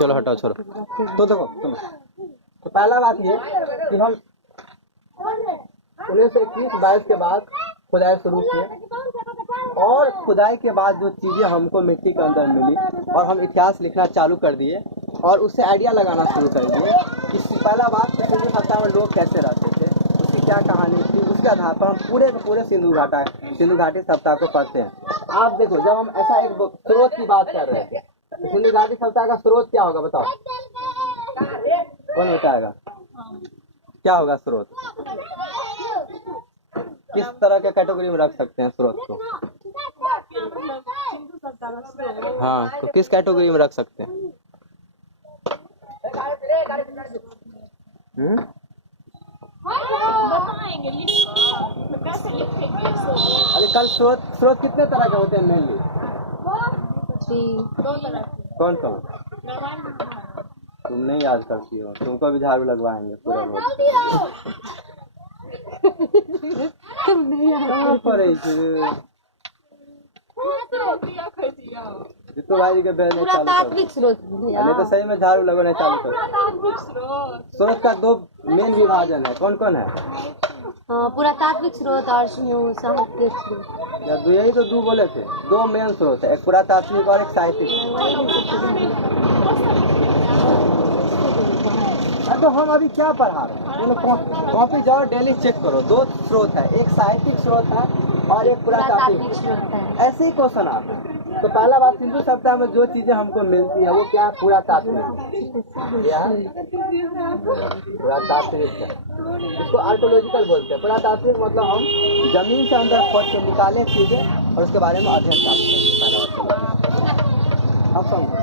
चलो हटाओ छोड़ो। तो देखो सुनो, तो पहला बात ये कि हम 1921-22 के बाद खुदाई शुरू किए, और खुदाई के बाद जो चीजें हमको मिट्टी के अंदर मिली और हम इतिहास लिखना चालू कर दिए और उससे आइडिया लगाना शुरू कर दिए कि पहला बात कि सिंधु सभ्यता में लोग कैसे रहते थे, उसकी क्या कहानी थी, उसके आधार पर हम पूरे के पूरे सिंधु घाटी सभ्यता को पढ़ते हैं। आप देखो, जब हम ऐसा एक स्रोत की बात कर रहे थे, सिंधु घाटी सभ्यता का स्रोत क्या होगा बताओ, कौन बताएगा क्या होगा स्रोत? किस तरह के कैटेगरी में रख सकते हैं स्रोत को? हाँ, तो किस कैटेगरी में रख सकते हैं? अरे कल स्रोत कितने तरह के होते हैं मेनली? कौन कौन? तुम नहीं याद करती हो, तुमको भी झाड़ू लगवाएंगे पूरा तुम नहीं याद करे तो भाई के बेल पुरातात्विक स्रोत नहीं तो सही में झाड़ू लगाना चालू करो। स्रोत का दो मेन विभाजन है, कौन कौन है? पुरातात्विक स्रोत और साहित्यिक स्रोत। या यही तो दो बोले थे, दो मेन स्रोत है, एक पुरातात्विक और एक साहित्यिक। तो हम अभी क्या पढ़ा रहे हैं? कॉपी जाओ, डेली चेक करो। दो स्रोत है, एक साहित्यिक स्रोत है और एक पुरातात्विक स्रोत है। ऐसे ही क्वेश्चन आते हैं। तो पहला बात, सिंधु सभ्यता में जो चीजें हमको मिलती है वो क्या है? पुरातात्विक। पुरातात्विक है, इसको आर्कोलॉजिकल बोलते हैं। पुरातात्विक मतलब हम जमीन से अंदर खोद के निकाले चीजें और उसके बारे में अध्ययन करते हैं। अब समझो,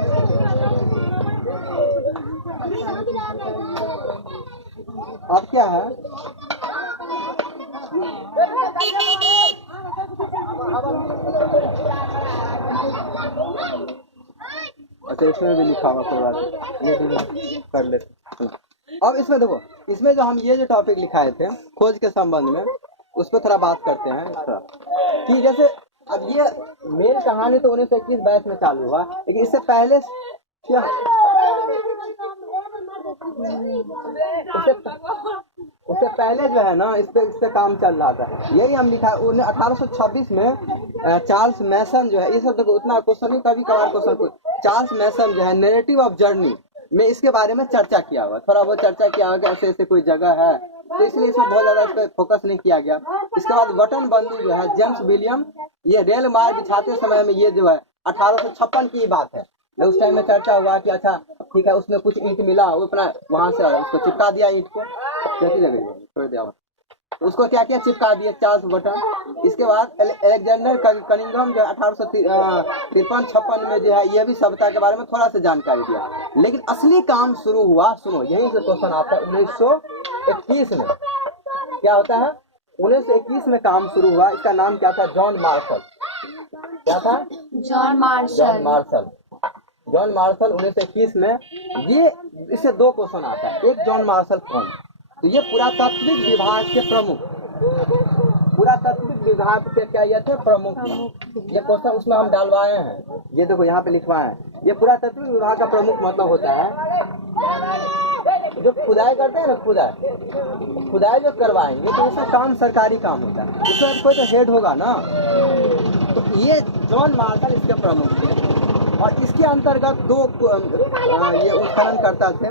अब क्या है? अच्छा, इसमें भी लिखा हुआ कोई बात, ये भी कर लेते। अब इसमें देखो, इसमें जो हम ये जो टॉपिक लिखाए थे खोज के संबंध में, उस पर थोड़ा बात करते हैं थोड़ा, कि जैसे अब ये मेन कहानी तो 1921-22 में चालू हुआ, लेकिन इससे पहले क्या उससे पहले जो है ना, इस पे काम चल रहा था। यही हम लिखा 1826 में चार्ल्स मैसन जो है, ये सब देखो उतना क्वेश्चन नहीं, कभी कभार क्वेश्चन। चार्ल्स मैसन जो है नैरेटिव ऑफ जर्नी में इसके बारे में चर्चा किया हुआ, थोड़ा बहुत चर्चा किया हुआ कि ऐसे ऐसे कोई जगह है, तो इसलिए इसमें बहुत ज्यादा इस पर फोकस नहीं किया गया। इसके बाद वटन बंधु जो है, जेम्स विलियम, ये रेल मार्ग बिछाते समय में, ये जो है 1856 की बात है, उस टाइम में चर्चा हुआ कि अच्छा ठीक है, उसमें कुछ ईंट मिला, वो अपना वहां से उसको चिपका दिया ईंट को, कैसी जगह छोड़ दिया, उसको क्या किया, चिपका दिया चार्ल्स वटन। इसके बाद अलेक्जेंडर कनिंघम जो 1853-56 में जो है, ये भी सभ्यता के बारे में थोड़ा सा जानकारी दिया। लेकिन असली काम शुरू हुआ, सुनो यहीं से क्वेश्चन आता है, 1921 में। क्या होता है? 1921 में काम शुरू हुआ। इसका नाम क्या था? John Marshall. क्या था? John Marshall. जॉन मार्शल 1921 में, ये इससे दो क्वेश्चन आता है। एक, जॉन मार्शल कौन? तो ये पुरातात्विक विभाग के प्रमुख, पुरातात्विक विभाग के क्या ये थे? प्रमुख। ये क्वेश्चन उसमें हम डालवाए हैं, ये देखो यहाँ पे लिखवाए हैं। ये पुरातात्विक विभाग का प्रमुख मतलब होता है जो खुदाई करते हैं ना, खुदाई जो करवाएंगे, तो इसका काम सरकारी काम होता है, इसमें कोई तो हेड होगा ना। तो ये जॉन मार्शल इसके प्रमुख थे, और इसके अंतर्गत दो ये उत्खनन करता थे,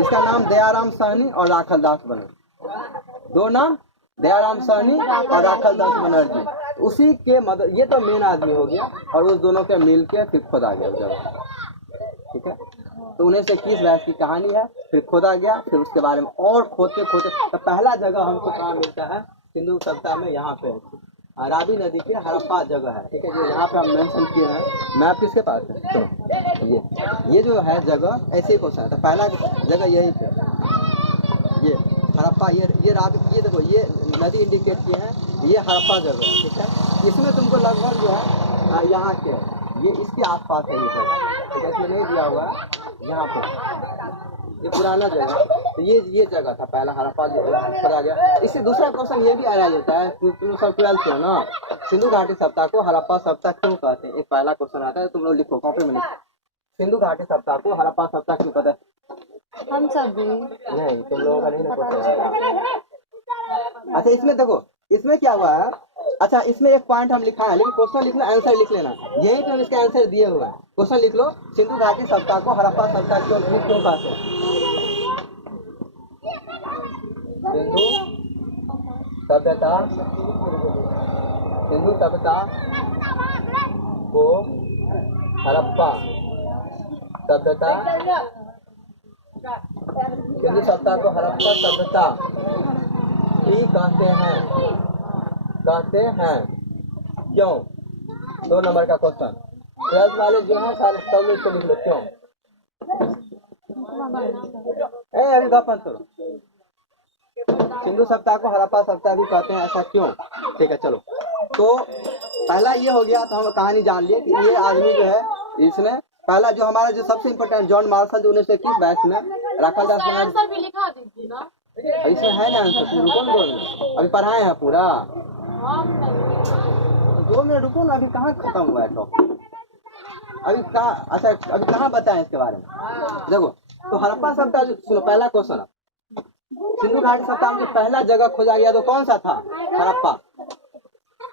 इसका नाम दयाराम साहनी और राखल दास बनर्जी। दो नाम, दयाराम साहनी और राखल दास बनर्जी। उसी के मदद, ये तो मेन आदमी हो गया, और उस दोनों के मिल के फिर खोदा गया जगह। ठीक है, तो 1921-22 की कहानी है। फिर खोदा गया, फिर उसके बारे में और खोदते खोदते, तो पहला जगह हमको कहाँ मिलता है सिंधु सभ्यता में? यहाँ पे रावी नदी के हड़प्पा जगह है। ठीक है, जो यहाँ पे हम मेंशन किए हैं। मैप किसके पास है? तो ये जो है जगह, ऐसे ही क्वेश्चन है। तो पहला जगह यही थे, ये हड़प्पा, ये रावी, ये देखो ये नदी इंडिकेट किए हैं, ये हड़प्पा जगह है। ठीक है, इसमें तुमको लगभग जो है यहाँ के, ये इसके आसपास है ये जगह। ठीक है, इसमें नहीं दिया हुआ है यहाँ पे, ये पुराना जगह। तो ये जगह था पहला हड़प्पा खोदा गया। इससे दूसरा क्वेश्चन ये भी आ जाता है, तुम सब 12th हो ना, सिंधु घाटी सप्ताह को हड़प्पा सप्ताह क्यों कहते हैं? एक पहला क्वेश्चन आता है, तुम लोग लिखो कॉपी में लिखो। सिंधु घाटी सप्ताह को हड़प्पा सप्ताह क्यों कहते हैं? हम सब भी नहीं, तुम लोगों का नहीं ना क्वेश्चन। अच्छा इसमें देखो, इसमें क्या हुआ है, अच्छा इसमें एक पॉइंट हम लिखा है, लेकिन क्वेश्चन लिखना, आंसर लिख लेना। यही तो हम इसके आंसर दिए हुए हैं। क्वेश्चन लिख लो, सिंधु घाटी सप्ताह को हड़प्पा सप्ताह क्यों कहते हैं? सिंधु सभ्यता, सिंधु सभ्यता को हड़प्पा सभ्यता, सिंधु सभ्यता को हड़प्पा सभ्यता ही कहते हैं क्यों? 2 नंबर का क्वेश्चन, 12th वाले जो है सारे सब लोग को लिख लो क्यों। अभी गपन करो, सिंधु सप्ताह को हड़प्पा सप्ताह भी कहते हैं, ऐसा क्यों? ठीक है चलो, तो पहला ये हो गया, तो हम कहानी जान लिए कि ये आदमी जो है, इसने पहला जो हमारा जो सबसे इम्पोर्टेंट जॉन मार्शल जो 1921 में राखल दास बना, इसमें है ना आंसर, तुम रुको ना 2 मिनट, अभी पढ़ाए हैं पूरा, 2 मिनट रुको ना, अभी कहाँ खत्म हुआ है टॉपिक, अभी कहाँ, अच्छा अभी कहाँ बताएं इसके बारे में। देखो तो हड़प्पा सप्ताह सुनो, पहला क्वेश्चन, सिंधु घाटी सप्ताह में जो पहला जगह खोजा गया तो कौन सा था? हड़प्पा।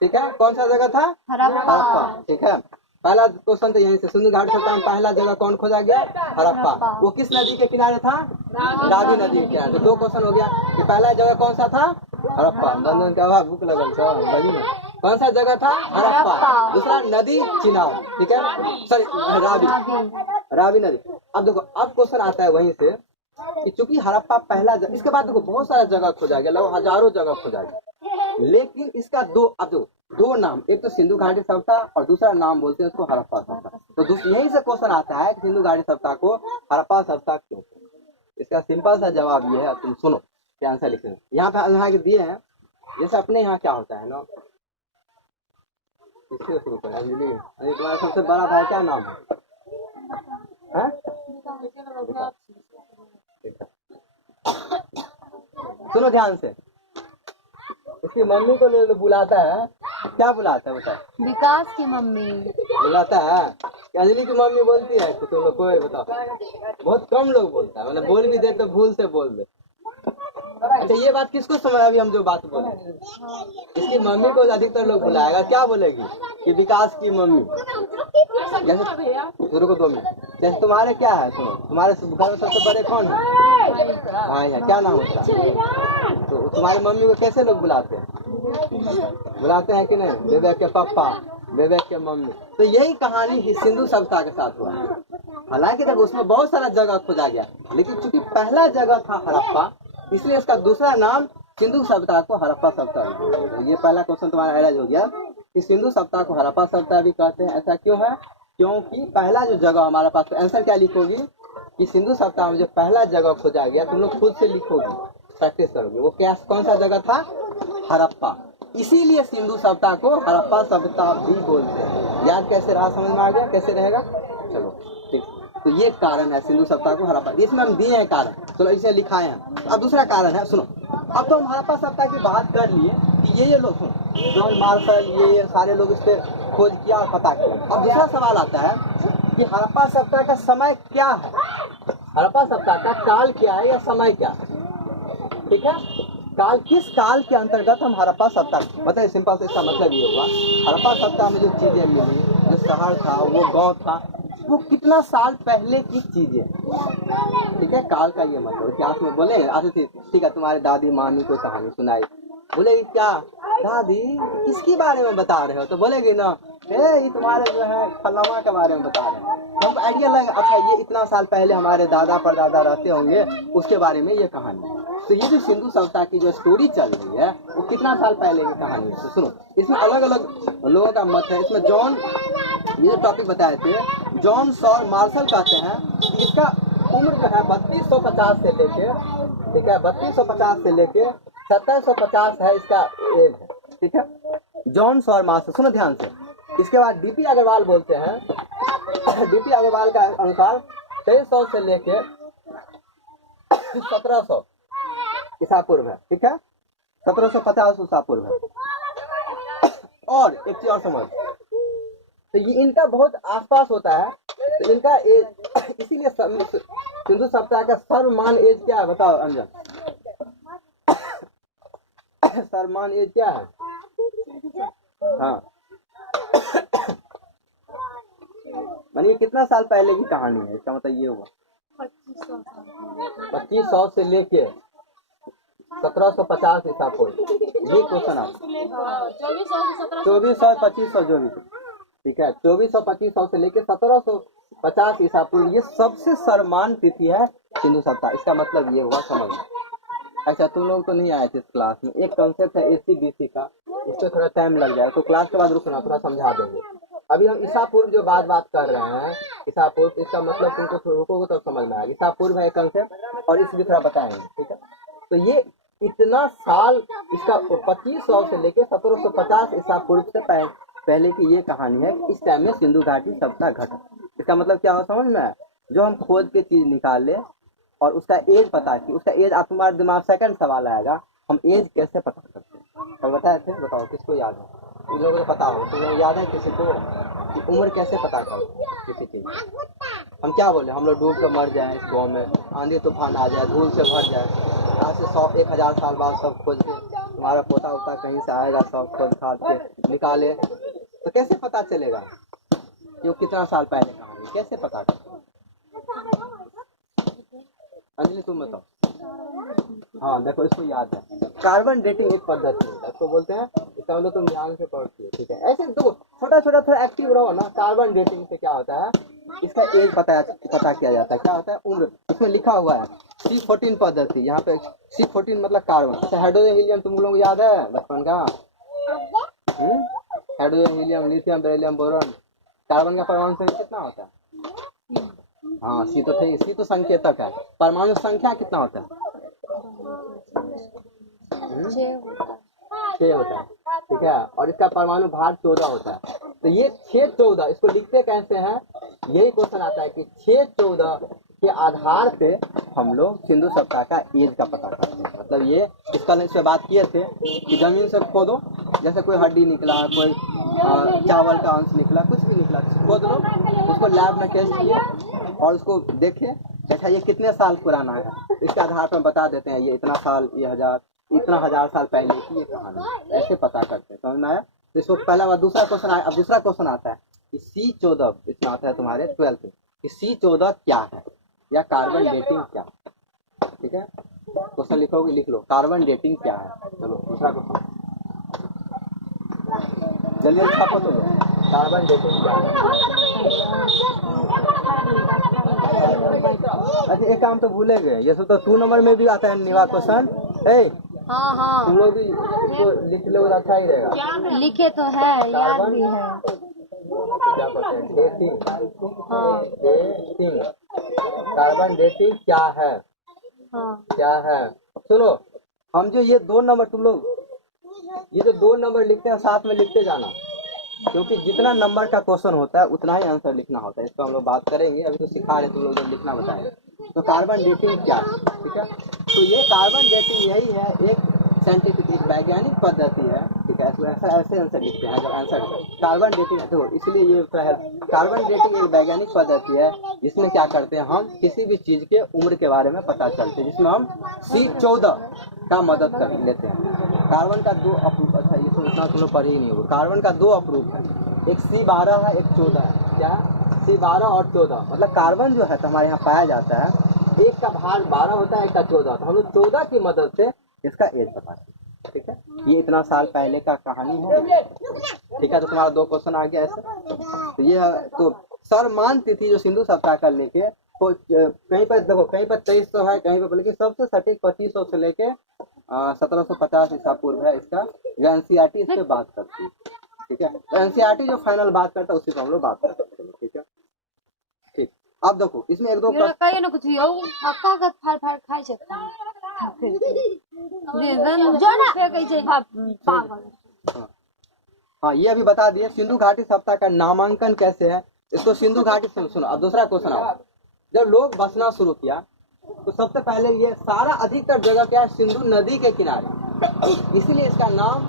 ठीक है, कौन सा जगह था? हड़प्पा। ठीक है, पहला क्वेश्चन तो यहीं से, सिंधु घाटी सप्ताह में पहला जगह कौन खोजा गया? हड़प्पा। वो किस नदी के किनारे था? रावी नदी के किनारे। तो 2 क्वेश्चन हो गया कि पहला जगह कौन सा था? हड़प्पा। बंधन का अभाव भूख लगल था, कौन सा जगह था? हड़प्पा। दूसरा नदी चिनाव, ठीक है, सॉरी रावी नदी। अब देखो, अब क्वेश्चन आता है वहीं से कि चूंकि हड़प्पा पहला इसके बाद देखो बहुत सारा जगह खोजा गया, लगभग हजारों जगह खोजा गया, लेकिन इसका अब 2 नाम, एक तो सिंधु घाटी सप्ताह और दूसरा नाम बोलते हैं उसको हड़प्पा सप्ताह। तो यहीं से क्वेश्चन आता है कि सिंधु घाटी सप्ताह को हड़प्पा सप्ताह क्यों? इसका सिंपल सा जवाब ये है, तुम सुनो क्या आंसर लिखना। यहाँ पे यहाँ के दिए हैं, जैसे अपने यहाँ क्या होता है ना, इससे शुरू करें। अंजलि, तुम्हारा सबसे बड़ा भाई क्या नाम है? सुनो ध्यान से, उसकी मम्मी को बुलाता है, क्या बुलाता है बताओ? विकास की मम्मी बुलाता है। अंजलि की मम्मी बोलती है तो तुम लोग कोई बताओ? बहुत कम लोग बोलता है, मतलब बोल भी दे तो भूल से बोल दे। अच्छा ये बात किसको समझ, अभी हम जो बात बोले, इसकी मम्मी को अधिकतर लोग बुलाएगा, क्या बोलेगी कि विकास की मम्मी। जैसे रुको 2 मिनट, जैसे तुम्हारे क्या है, सुनो, तुम्हारे घर में सबसे बड़े कौन है? भाई है, क्या नाम होता है? तो तुम्हारी मम्मी को कैसे लोग बुलाते हैं? बुलाते हैं कि नहीं? बेबे के पापा, बेबे के मम्मी। तो यही कहानी सिंधु सभ्यता के साथ हुआ। हालांकि तक उसमें बहुत सारा जगह खोजा गया, लेकिन चूंकि पहला जगह था हड़प्पा, इसलिए इसका दूसरा नाम सिंधु सभ्यता को हड़प्पा सभ्यता। ये पहला क्वेश्चन तुम्हारा अरेंज हो गया कि सिंधु सभ्यता को हड़प्पा सभ्यता भी कहते हैं, ऐसा क्यों है? क्योंकि पहला जो जगह हमारे पास, आंसर क्या लिखोगी कि सिंधु सभ्यता में जो पहला जगह खोजा गया, तुम लोग खुद से लिखोगी, प्रैक्टिस करोगे, वो क्या कौन सा जगह था? हड़प्पा। इसीलिए सिंधु सभ्यता को हड़प्पा सभ्यता भी बोलते हैं। याद कैसे रहा, समझ में आ गया कैसे रहेगा? चलो ठीक, तो ये कारण है सिंधु सभ्यता को हड़प्पा, इसमें हम दिए हैं कारण, चलो इसे लिखाए हैं। अब दूसरा कारण है, सुनो, अब तो हम हड़प्पा सभ्यता की बात कर लिए कि ये लोग, सुनो, जॉन मार्शल ये सारे लोग इस पे खोज किया और पता किया। अब दूसरा सवाल आता है कि हड़प्पा सभ्यता का समय क्या है? हड़प्पा सभ्यता का काल क्या है या समय क्या है? ठीक है, काल, किस काल के अंतर्गत हम हड़प्पा सभ्यता, मतलब सिंपल से इसका मतलब ये होगा, हड़प्पा सभ्यता में जो चीजें मिली, जो शहर था, वो गांव था, वो कितना साल पहले की चीजें। ठीक है, काल का ये मतलब इतिहास में बोले। अच्छा ठीक है, तुम्हारे दादी माँ ने कोई कहानी सुनाई, बोलेगी क्या दादी किसके बारे में बता रहे हो? तो बोलेगी ना, ये तुम्हारे जो है फलामा के बारे में बता रहे हैं। हमको आइडिया लगा, अच्छा ये इतना साल पहले हमारे दादा परदादा रहते होंगे, उसके बारे में ये कहानी। तो ये जो सिंधु सभ्यता की जो स्टोरी चल रही है, वो कितना साल पहले की कहानी है। तो सुनो, इसमें अलग अलग लोगों का मत है। इसमें जॉन, ये जो टॉपिक बताए थे, जॉन सॉर मार्शल कहते हैं कि इसका उम्र जो है 3250 से लेके, ठीक है, 3250 से लेके 1750 है इसका एज है। ठीक है, जॉन सॉर मार्शल, सुनो ध्यान से। इसके बाद डीपी अग्रवाल बोलते हैं, डीपी अग्रवाल का अनुसार 2300 से लेके 1700 ईसा पूर्व है। ठीक है, 1750 ईसा पूर्व है। और एक चीज और समझ, तो ये इनका बहुत आसपास होता है, तो इनका एज इसीलिए सिंधु सप्ताह का सर्वमान एज क्या है बताओ अंजन? सर्वमान एज क्या है? हाँ मानिए कितना साल पहले की कहानी है, इसका मतलब ये हुआ 2500 से लेके 1750 ईसा पूर्व। ये क्वेश्चन है 2400 2500 जो भी, ठीक है 2400 2500 से लेके 1750 ईसा पूर्व, ये सबसे सर्वमान तिथि है सिंधु सप्ताह। इसका मतलब ये हुआ, समझ। अच्छा तुम लोग तो नहीं आए थे इस क्लास में, एक कॉन्सेप्ट है एसी बीसी का, इस पर थोड़ा टाइम लग जाएगा, तो क्लास के बाद रुकना, थोड़ा समझा देंगे। अभी हम ईसा पूर्व जो बात कर रहे हैं, ईसा पूर्व, इसका मतलब तुमको रुकोगे तो समझ में आएगा। ईसा पूर्व है एक कंसेप्ट और इसलिए थोड़ा बताएंगे, ठीक है। तो ये इतना साल, इसका 2500 से लेके 1750 ईसा पूर्व से पहले की ये कहानी है। इस टाइम में सिंधु घाटी सप्ताह घटा। इसका मतलब क्या हो समझ में? जो हम खोज के चीज निकाले और उसका एज पता की, उसका एज आप तुम्हारे दिमाग सेकंड सवाल आएगा, हम एज कैसे पता करते हैं? और बताए थे, बताओ किसको याद है? इन लोगों को पता हो, तुम लोग याद है किसी को कि उम्र कैसे पता करते हैं किसी चीज? हम क्या बोले, हम लोग डूब कर मर जाए इस गाँव में, आंधी तूफान आ जाए, धूल से भर जाए, आज से 100-1000 साल बाद सब खोज के तुम्हारा पोता उता कहीं से आएगा, सब खोज खाद के निकाले, तो कैसे पता चलेगा कि कितना साल पहले कहानी, कैसे पता करें? अंजलि तुम बताओ। हाँ देखो, इसको याद है, कार्बन डेटिंग एक पद्धति है, इसको बोलते हैं, इसका मतलब तुम ध्यान से पढ़ती हो, ठीक है। ऐसे देखो छोटा छोटा थोड़ा एक्टिव रहो ना। कार्बन डेटिंग से क्या होता है, इसका एज पता किया जाता है। क्या होता है? उम्र। इसमें लिखा हुआ है C14 पद्धति, यहाँ पे C14 मतलब कार्बन। अच्छा हाइड्रोजन हीलियम तुम लोगों को याद है बचपन का? Hydrogen helium lithium beryllium boron, carbon का परमाणु संख्या कितना होता है? हाँ C तो थे, C तो संकेतक है। परमाणु संख्या कितना होता है? 6 होता है, ठीक है। और इसका परमाणु भार 14 होता है। तो ये 6-14 इसको लिखते कैसे हैं, यही क्वेश्चन आता है कि 6-14 के आधार पे हम लोग सिंधु सप्ताह का एज का पता करते हैं। मतलब ये इसका इस पे बात किए थे कि जमीन से खोदो, जैसे कोई हड्डी निकला, कोई चावल का अंश निकला, कुछ भी निकला, खोद लो, उसको लैब में टेस्ट किए और उसको देखे अच्छा ये कितने साल पुराना है, इसके आधार पर बता देते हैं ये इतना साल, ये इतना 1000 साल पहले की ये कहानी, ऐसे पता करते हैं। समझ में आया? तो इसको पहला बार दूसरा क्वेश्चन आया। अब दूसरा क्वेश्चन आता है कि C14, इसमें आता है तुम्हारे 12th कि C14 क्या है या कार्बन डेटिंग क्या है, ठीक है। क्वेश्चन लिखोगे, लिख लो कार्बन डेटिंग क्या है। चलो दूसरा क्वेश्चन जल्दी जल्दी छापो तो, कार्बन डेटिंग क्या है। अच्छा एक काम तो भूले गए, ये सब तो 2 नंबर में भी आता है निवा क्वेश्चन। हाँ हाँ तुम लोग भी इसको लिख लो, अच्छा ही रहेगा। लिखे तो है, याद भी है। क्या पता है? डेटिंग, डेटिंग, कार्बन डेटिंग क्या है? हाँ क्या है? सुनो, हम जो ये 2 नंबर, तुम लोग ये जो 2 नंबर लिखते हैं साथ में लिखते जाना, क्योंकि जितना नंबर का क्वेश्चन होता है उतना ही आंसर लिखना होता है। इसको हम लोग बात करेंगे, अभी तो सिखा रहे तुम लोग जब लिखना बताएंगे। तो कार्बन डेटिंग क्या है, ठीक है। तो ये कार्बन डेटिंग यही है, एक साइंटिफिक, एक वैज्ञानिक पद्धति है, ठीक है। ऐसे आंसर लिखते हैं जब आंसर कार्बन डेटिंग है, इसलिए ये है कार्बन डेटिंग एक वैज्ञानिक पद्धति है जिसमें क्या करते हैं हम किसी भी चीज के उम्र के बारे में पता चलते हैं, जिसमें हम C14 का मदद कर लेते हैं। कार्बन का 2 अप्रूफ, अच्छा ये तो इतना तुम लोग पढ़े ही नहीं होगा। कार्बन का 2 अप्रूफ है, एक C12 है, एक 14 है। क्या? C12 और 14, मतलब कार्बन जो है तो हमारे यहाँ पाया जाता है, एक का भार 12 होता है, एक का 14 होता है। हम लोग 14 की मदद से इसका एज पता है, ठीक है। ये इतना साल पहले का कहानी है, ठीक है। तो तुम्हारा 2 क्वेश्चन आ गया ऐसे। तो ये तो सर्वमान तिथि जो सिंधु सप्ताह का लेके तो कहीं पर देखो, कहीं पर 2300 है, कहीं पर, लेकिन सबसे सटीक 2500 से लेके 1750 ईसा पूर्व है। इसका एनसीईआरटी इस पे बात करती है, ठीक है। तो एनसीईआरटी जो फाइनल बात करता है उसी पर हम लोग बात कर सकते हैं, ठीक है। ठीक, अब देखो इसमें 1-2 कहियो ना कुछ हक्का का फाड़ खाई छै जो ना फेंकै छै पागल। हाँ ये अभी बता दिए। सिंधु घाटी सप्ताह का नामांकन कैसे है, इसको सिंधु घाटी सुनो। अब दूसरा क्वेश्चन आओ, जब लोग बसना शुरू किया तो सबसे पहले ये सारा अधिकतर जगह क्या है, सिंधु नदी के किनारे, इसीलिए इसका नाम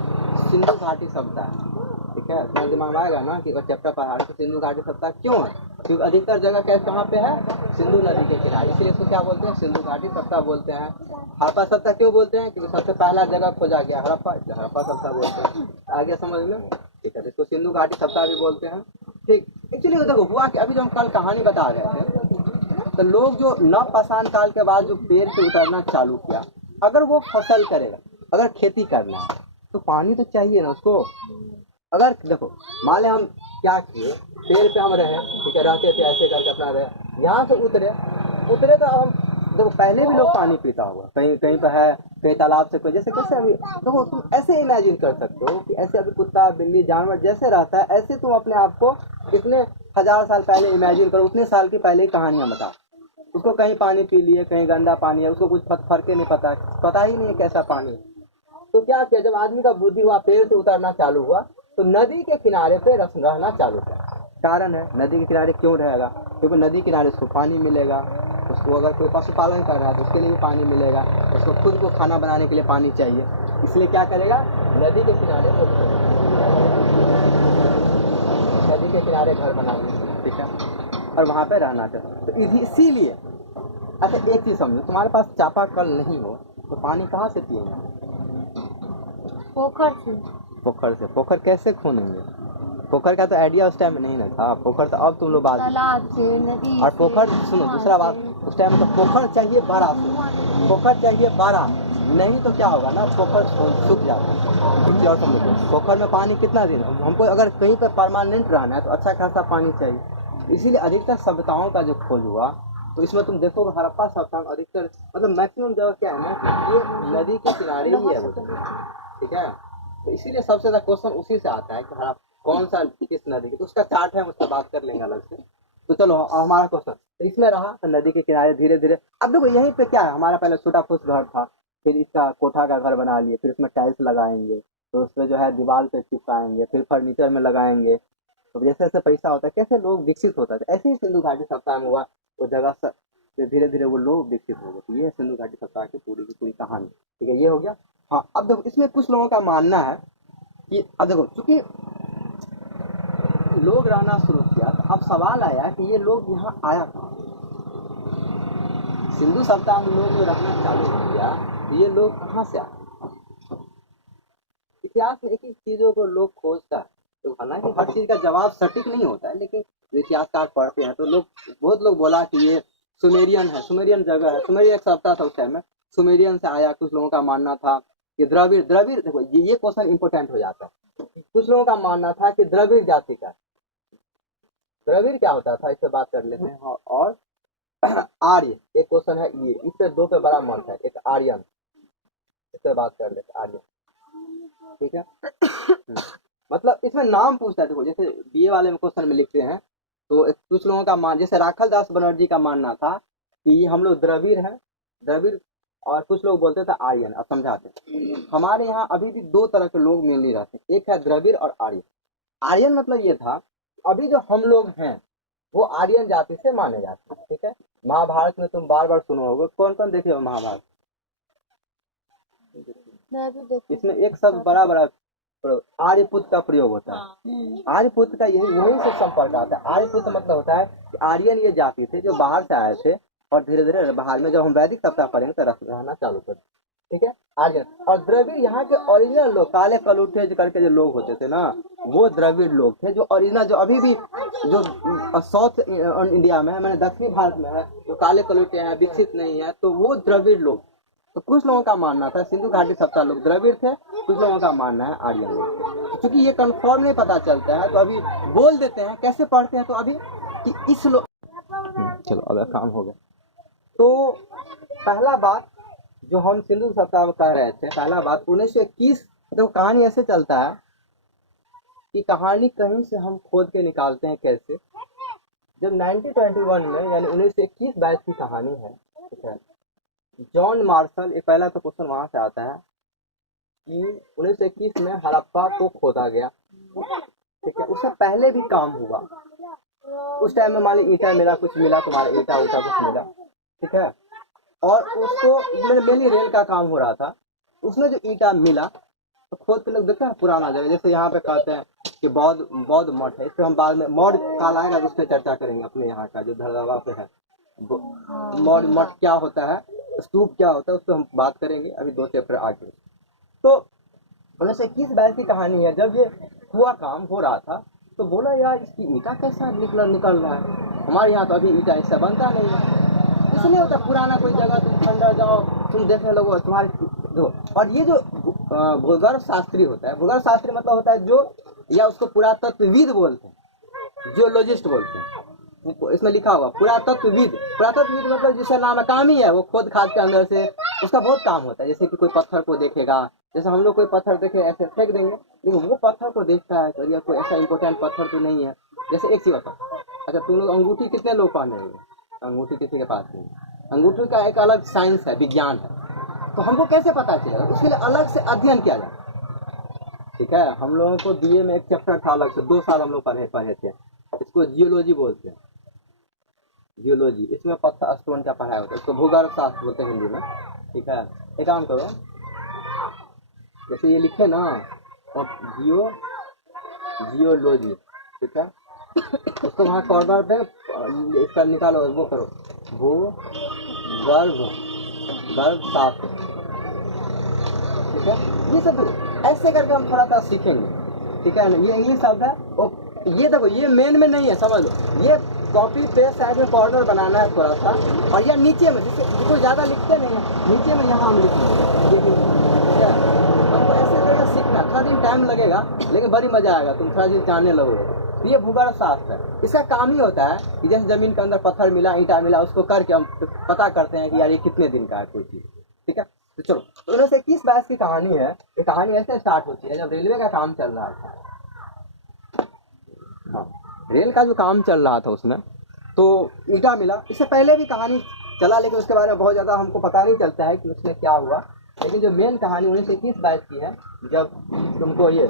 सिंधु घाटी सप्ताह है, है, तुम्हारे दिमाग में आएगा ना कि वो चैप्टर पढ़ा तो सिंधु घाटी सप्ताह क्यों है, क्योंकि अधिकतर जगह क्या कहाँ पे है, सिंधु नदी के किनारे, इसलिए इसको क्या बोलते हैं, सिंधु घाटी सप्ताह बोलते हैं। हड़प्पा सप्ताह क्यों बोलते हैं, क्योंकि सबसे पहला जगह खोजा गया हड़प्पा, इसलिए हड़प्पा सप्ताह बोलते हैं। आगे समझ में, ठीक है, इसको सिंधु घाटी सप्ताह भी बोलते हैं। ठीक, एक्चुअली देखो हुआ कि अभी जो हम कल कहानी बता रहे थे, तो लोग जो नवपाषाण काल के बाद जो पेड़ से उतरना चालू किया, अगर वो फसल करेगा, अगर खेती करना है तो पानी तो चाहिए ना उसको। अगर देखो मान लें हम क्या किए, पेड़ पे हम रहे, ठीक है, रहते थे ऐसे करके अपना रहे, यहाँ से उतरे तो हम देखो पहले भी लोग पानी पीता होगा, कहीं कहीं पे है, कहीं तालाब से, कोई जैसे कैसे अभी देखो तुम ऐसे इमेजिन कर सकते हो कि ऐसे अभी कुत्ता बिल्ली जानवर जैसे रहता है, ऐसे तुम अपने आप को कितने 1000 साल पहले इमेजिन करो, उतने साल की पहले की कहानियां बताओ। उसको कहीं पानी पी लिए, कहीं गंदा पानी है, उसको कुछ फर्क ही नहीं पता ही नहीं है कैसा पानी है। तो क्या किया, जब आदमी का बुद्धि हुआ, पेड़ से उतरना चालू हुआ, तो नदी के किनारे पे रहना चालू किया। कारण है नदी के किनारे क्यों रहेगा, क्योंकि नदी किनारे उसको पानी मिलेगा, उसको अगर कोई पशुपालन कर रहा है तो उसके लिए भी पानी मिलेगा, उसको खुद को खाना बनाने के लिए पानी चाहिए, इसलिए क्या करेगा, नदी के किनारे नदी के किनारे घर बनाएंगे, ठीक है, और वहाँ पे रहना चाहिए। तो इसीलिए अच्छा एक चीज समझो, तुम्हारे पास चापाकल नहीं हो तो पानी कहाँ से पिएंगे, पोखर से। पोखर कैसे खोनेंगे, पोखर का तो आइडिया उस टाइम में नहीं ना था, पोखर तो अब तुम लोग बात, तालाब से, नदी और पोखर सुनो दूसरा बात, उस टाइम तो पोखर चाहिए बड़ा से, पोखर चाहिए बड़ा, नहीं तो क्या होगा ना, पोखर सूख जाता है। और समझो पोखर में पानी कितना दिन, हमको अगर कहीं पर परमानेंट रहना है तो अच्छा खासा पानी चाहिए, इसीलिए अधिकतर सभ्यताओं का जो खोज हुआ, तो इसमें तुम देखोगे हड़प्पा सभ्यता में अधिकतर मतलब मैक्सिमम जगह क्या है ना कि ये नदी के किनारे ही है, ठीक है, तो इसीलिए सबसे ज्यादा क्वेश्चन उसी से आता है कि हड़प्पा कौन सा किस नदी की, तो उसका चार्ट है, उसका बात कर लेंगे अलग से। तो चलो हमारा क्वेश्चन तो इसमें रहा, तो नदी के किनारे धीरे धीरे, अब देखो यहीं पे क्या है, हमारा पहले छोटा फूस घर था, फिर इसका कोठा का घर बना लिए, फिर इसमें टाइल्स लगाएंगे, तो उसमें जो है दीवार पे चिपकाएंगे, फिर फर्नीचर में लगाएंगे, तो जैसे जैसे पैसा होता है कैसे लोग विकसित होता है, ऐसे ही सिंधु घाटी सप्ताह में हुआ, वो जगह से धीरे धीरे वो लोग विकसित हो गए। तो ये सिंधु घाटी सप्ताह की पूरी कहानी, ठीक है, ये हो गया। हाँ अब देखो इसमें कुछ लोगों का मानना है कि अब देखो चूंकि लोग रहना शुरू किया, तो अब सवाल आया कि ये लोग यहाँ आया कहाँ, सिंधु सप्ताह में लोग रहना चालू किया, तो ये लोग कहाँ से आए। इतिहास में एक एक चीजों को लोग खोजता है, तो हालांकि हर चीज का जवाब सटीक नहीं होता है, लेकिन इतिहासकार पढ़ते हैं तो लोग बहुत लोग बोला कि ये सुमेरियन है, सुमेरियन जगह है, सुमेरियन एक सप्ताह था उस टाइम में, सुमेरियन से आया। कुछ लोगों का मानना था कि द्रविड़ देखो ये क्वेश्चन इंपोर्टेंट हो जाता है, कुछ लोगों का मानना था कि द्रविड़ जाति का, द्रविड़ क्या होता था, इससे बात कर लेते हैं। और आर्य एक क्वेश्चन है, ये इससे दो पे बड़ा मत है, एक आर्यन, इससे बात कर लेते हैं, आर्यन, ठीक है। मतलब इसमें नाम पूछता है, देखो जैसे बीए वाले में क्वेश्चन में लिखते हैं, तो कुछ लोगों का मान, जैसे राखल दास बनर्जी का मानना था कि हम लोग द्रविड़ हैं, द्रविड़, और कुछ लोग बोलते थे आर्यन। अब समझाते, हमारे यहाँ अभी भी दो तरह के लोग मेनली रहते हैं, एक है द्रविड़ और आर्यन। आर्यन मतलब ये था, अभी जो हम लोग हैं वो आर्यन जाति से माने जाते हैं, ठीक है। महाभारत में तुम बार बार सुनो होगे, कौन कौन देखे हो महाभारत, इसमें एक शब्द बड़ा बड़ा आर्यपुत्र का प्रयोग होता है। आर्यपुत्र का यही वहीं से संपर्क आता है। आर्यपुत्र मतलब होता है कि आर्यन ये जाति थे जो बाहर से आए थे, और धीरे धीरे बाहर में जब हम वैदिक सप्ताह पढ़ेंगे तो रहना चालू कर, ठीक है, आर्यन। और द्रविड़ यहाँ के ओरिजिनल लोग, काले कलूठे करके जो लोग होते थे ना, वो द्रविड़ लोग थे, जो ओरिजिनल, जो अभी भी जो साउथ इंडिया में है, मैंने दक्षिणी भारत में है, जो काले कलूठे हैं, विकसित नहीं है, तो वो द्रविड़ लोग। तो कुछ लोगों का मानना था सिंधु घाटी सप्ताह लोग द्रविड़ थे, कुछ लोगों का मानना है आर्यन लोग थे। क्योंकि ये कंफर्म नहीं पता चलता है तो अभी बोल देते हैं, कैसे पढ़ते हैं तो अभी कि इस लोग, चलो अब काम हो गया। तो पहला बात जो हम सिंधु सप्ताह में कह रहे थे, पहला बात 1921, देखो कहानी ऐसे चलता है कि कहानी कहीं से हम खोद के निकालते हैं कैसे। जब 1921 में यानी 1921-22 की कहानी है, ठीक है, जॉन मार्शल, एक पहला तो क्वेश्चन वहां से आता है कि 1921 में हड़प्पा को खोदा गया, ठीक है, उससे पहले भी काम हुआ। उस टाइम में मान ली ईंटा मिला, कुछ मिला, तुम्हारा ईंटा उटा कुछ मिला, ठीक है, और उसको मेनली रेल का काम हो रहा था, उसमें जो ईंटा मिला तो खोद के लोग देखते हैं पुराना जगह, जैसे यहाँ पे कहते हैं कि बौद्ध मठ है, इस पर हम बाद में मौर्य काल आएगा तो उस पर चर्चा करेंगे। अपने यहाँ का जो धरहरा पे है मौर्य मठ क्या होता है, स्तूप क्या होता है, उस पर हम बात करेंगे अभी 2 चैप्टर आगे। तो 1921-22 की कहानी है। जब ये हुआ काम हो रहा था तो बोला यार इसकी ईटा कैसा निकल रहा है, हमारे यहाँ तो अभी ईटा ऐसा बनता नहीं है। इसलिए होता पुराना कोई जगह तुम खंडर जाओ, तुम देखने लगो तुम्हारे दो। और ये जो भूगर्भ शास्त्री होता है, भूगर्भ शास्त्री मतलब होता है जो, या उसको पुरातत्वविद बोलते हैं, जियोलॉजिस्ट बोलते हैं, इसमें लिखा हुआ पुरातत्वविद। पुरातत्वविद मतलब जिसका नाम है, काम ही है वो खोद खाद के अंदर से उसका बहुत काम होता है। जैसे कि कोई पत्थर को देखेगा, जैसे हम लोग कोई पत्थर देखे ऐसे फेंक देंगे, लेकिन वो पत्थर को देखता है तो यह कोई ऐसा इंपॉर्टेंट पत्थर तो नहीं है। जैसे एक चीज बताओ, अच्छा तुम लोग अंगूठी कितने लोग पहने हुए, अंगूठी किसी के पास नहीं, अंगूठी का एक अलग साइंस है, विज्ञान है, तो हमको कैसे पता चलेगा, उसके लिए अलग से अध्ययन किया जाए। ठीक है, हम लोगों को बीए में एक चैप्टर था अलग से, 2 साल हम लोग पढ़े थे, इसको जियोलॉजी बोलते हैं, जियोलॉजी। इसमें पत्थर स्टोन का पढ़ाया होता है, इसको भूगर्भ शास्त्र बोलते हैं हिंदी में। ठीक है, एक काम करो, जैसे ये लिखे ना जियोलॉजी, ठीक है, उसको वहाँ कॉर्नर पे इसका निकालो, वो करो भूगर्भ शास्त्र। ठीक है, ये सब ऐसे करके हम थोड़ा सा सीखेंगे। ठीक है ना, ये इंग्लिश शब्द है, और ये देखो ये मेन में नहीं है, समझ लो, ये कॉपी पेस्ट साइड में कॉर्नर बनाना है थोड़ा सा, और यह नीचे में, जैसे कोई ज़्यादा लिखते नहीं है, नीचे में यहाँ हम लिखेंगे। ठीक है, हमको ऐसे करके सीखना, थोड़ा दिन टाइम लगेगा लेकिन बड़ी मजा आएगा, तुम थोड़ा चीज जानने लगोगे। तो ये भूगर्भ शास्त्र है, इसका काम ही होता है कि जैसे जमीन के अंदर पत्थर मिला, ईंटा मिला, उसको करके हम पता करते हैं कि यार ये कितने दिन का है कोई चीज। ठीक है, तो चलो, तो 1921-22 की कहानी है। ये कहानी ऐसे स्टार्ट होती है जब रेलवे का काम चल रहा था। हाँ, रेल का जो काम चल रहा था उसमें तो ईंटा मिला। इससे पहले भी कहानी चला, लेकिन उसके बारे में बहुत ज्यादा हमको पता नहीं चलता है कि उसमें क्या हुआ। लेकिन जो मेन कहानी 1921-22 की है, जब तुमको ये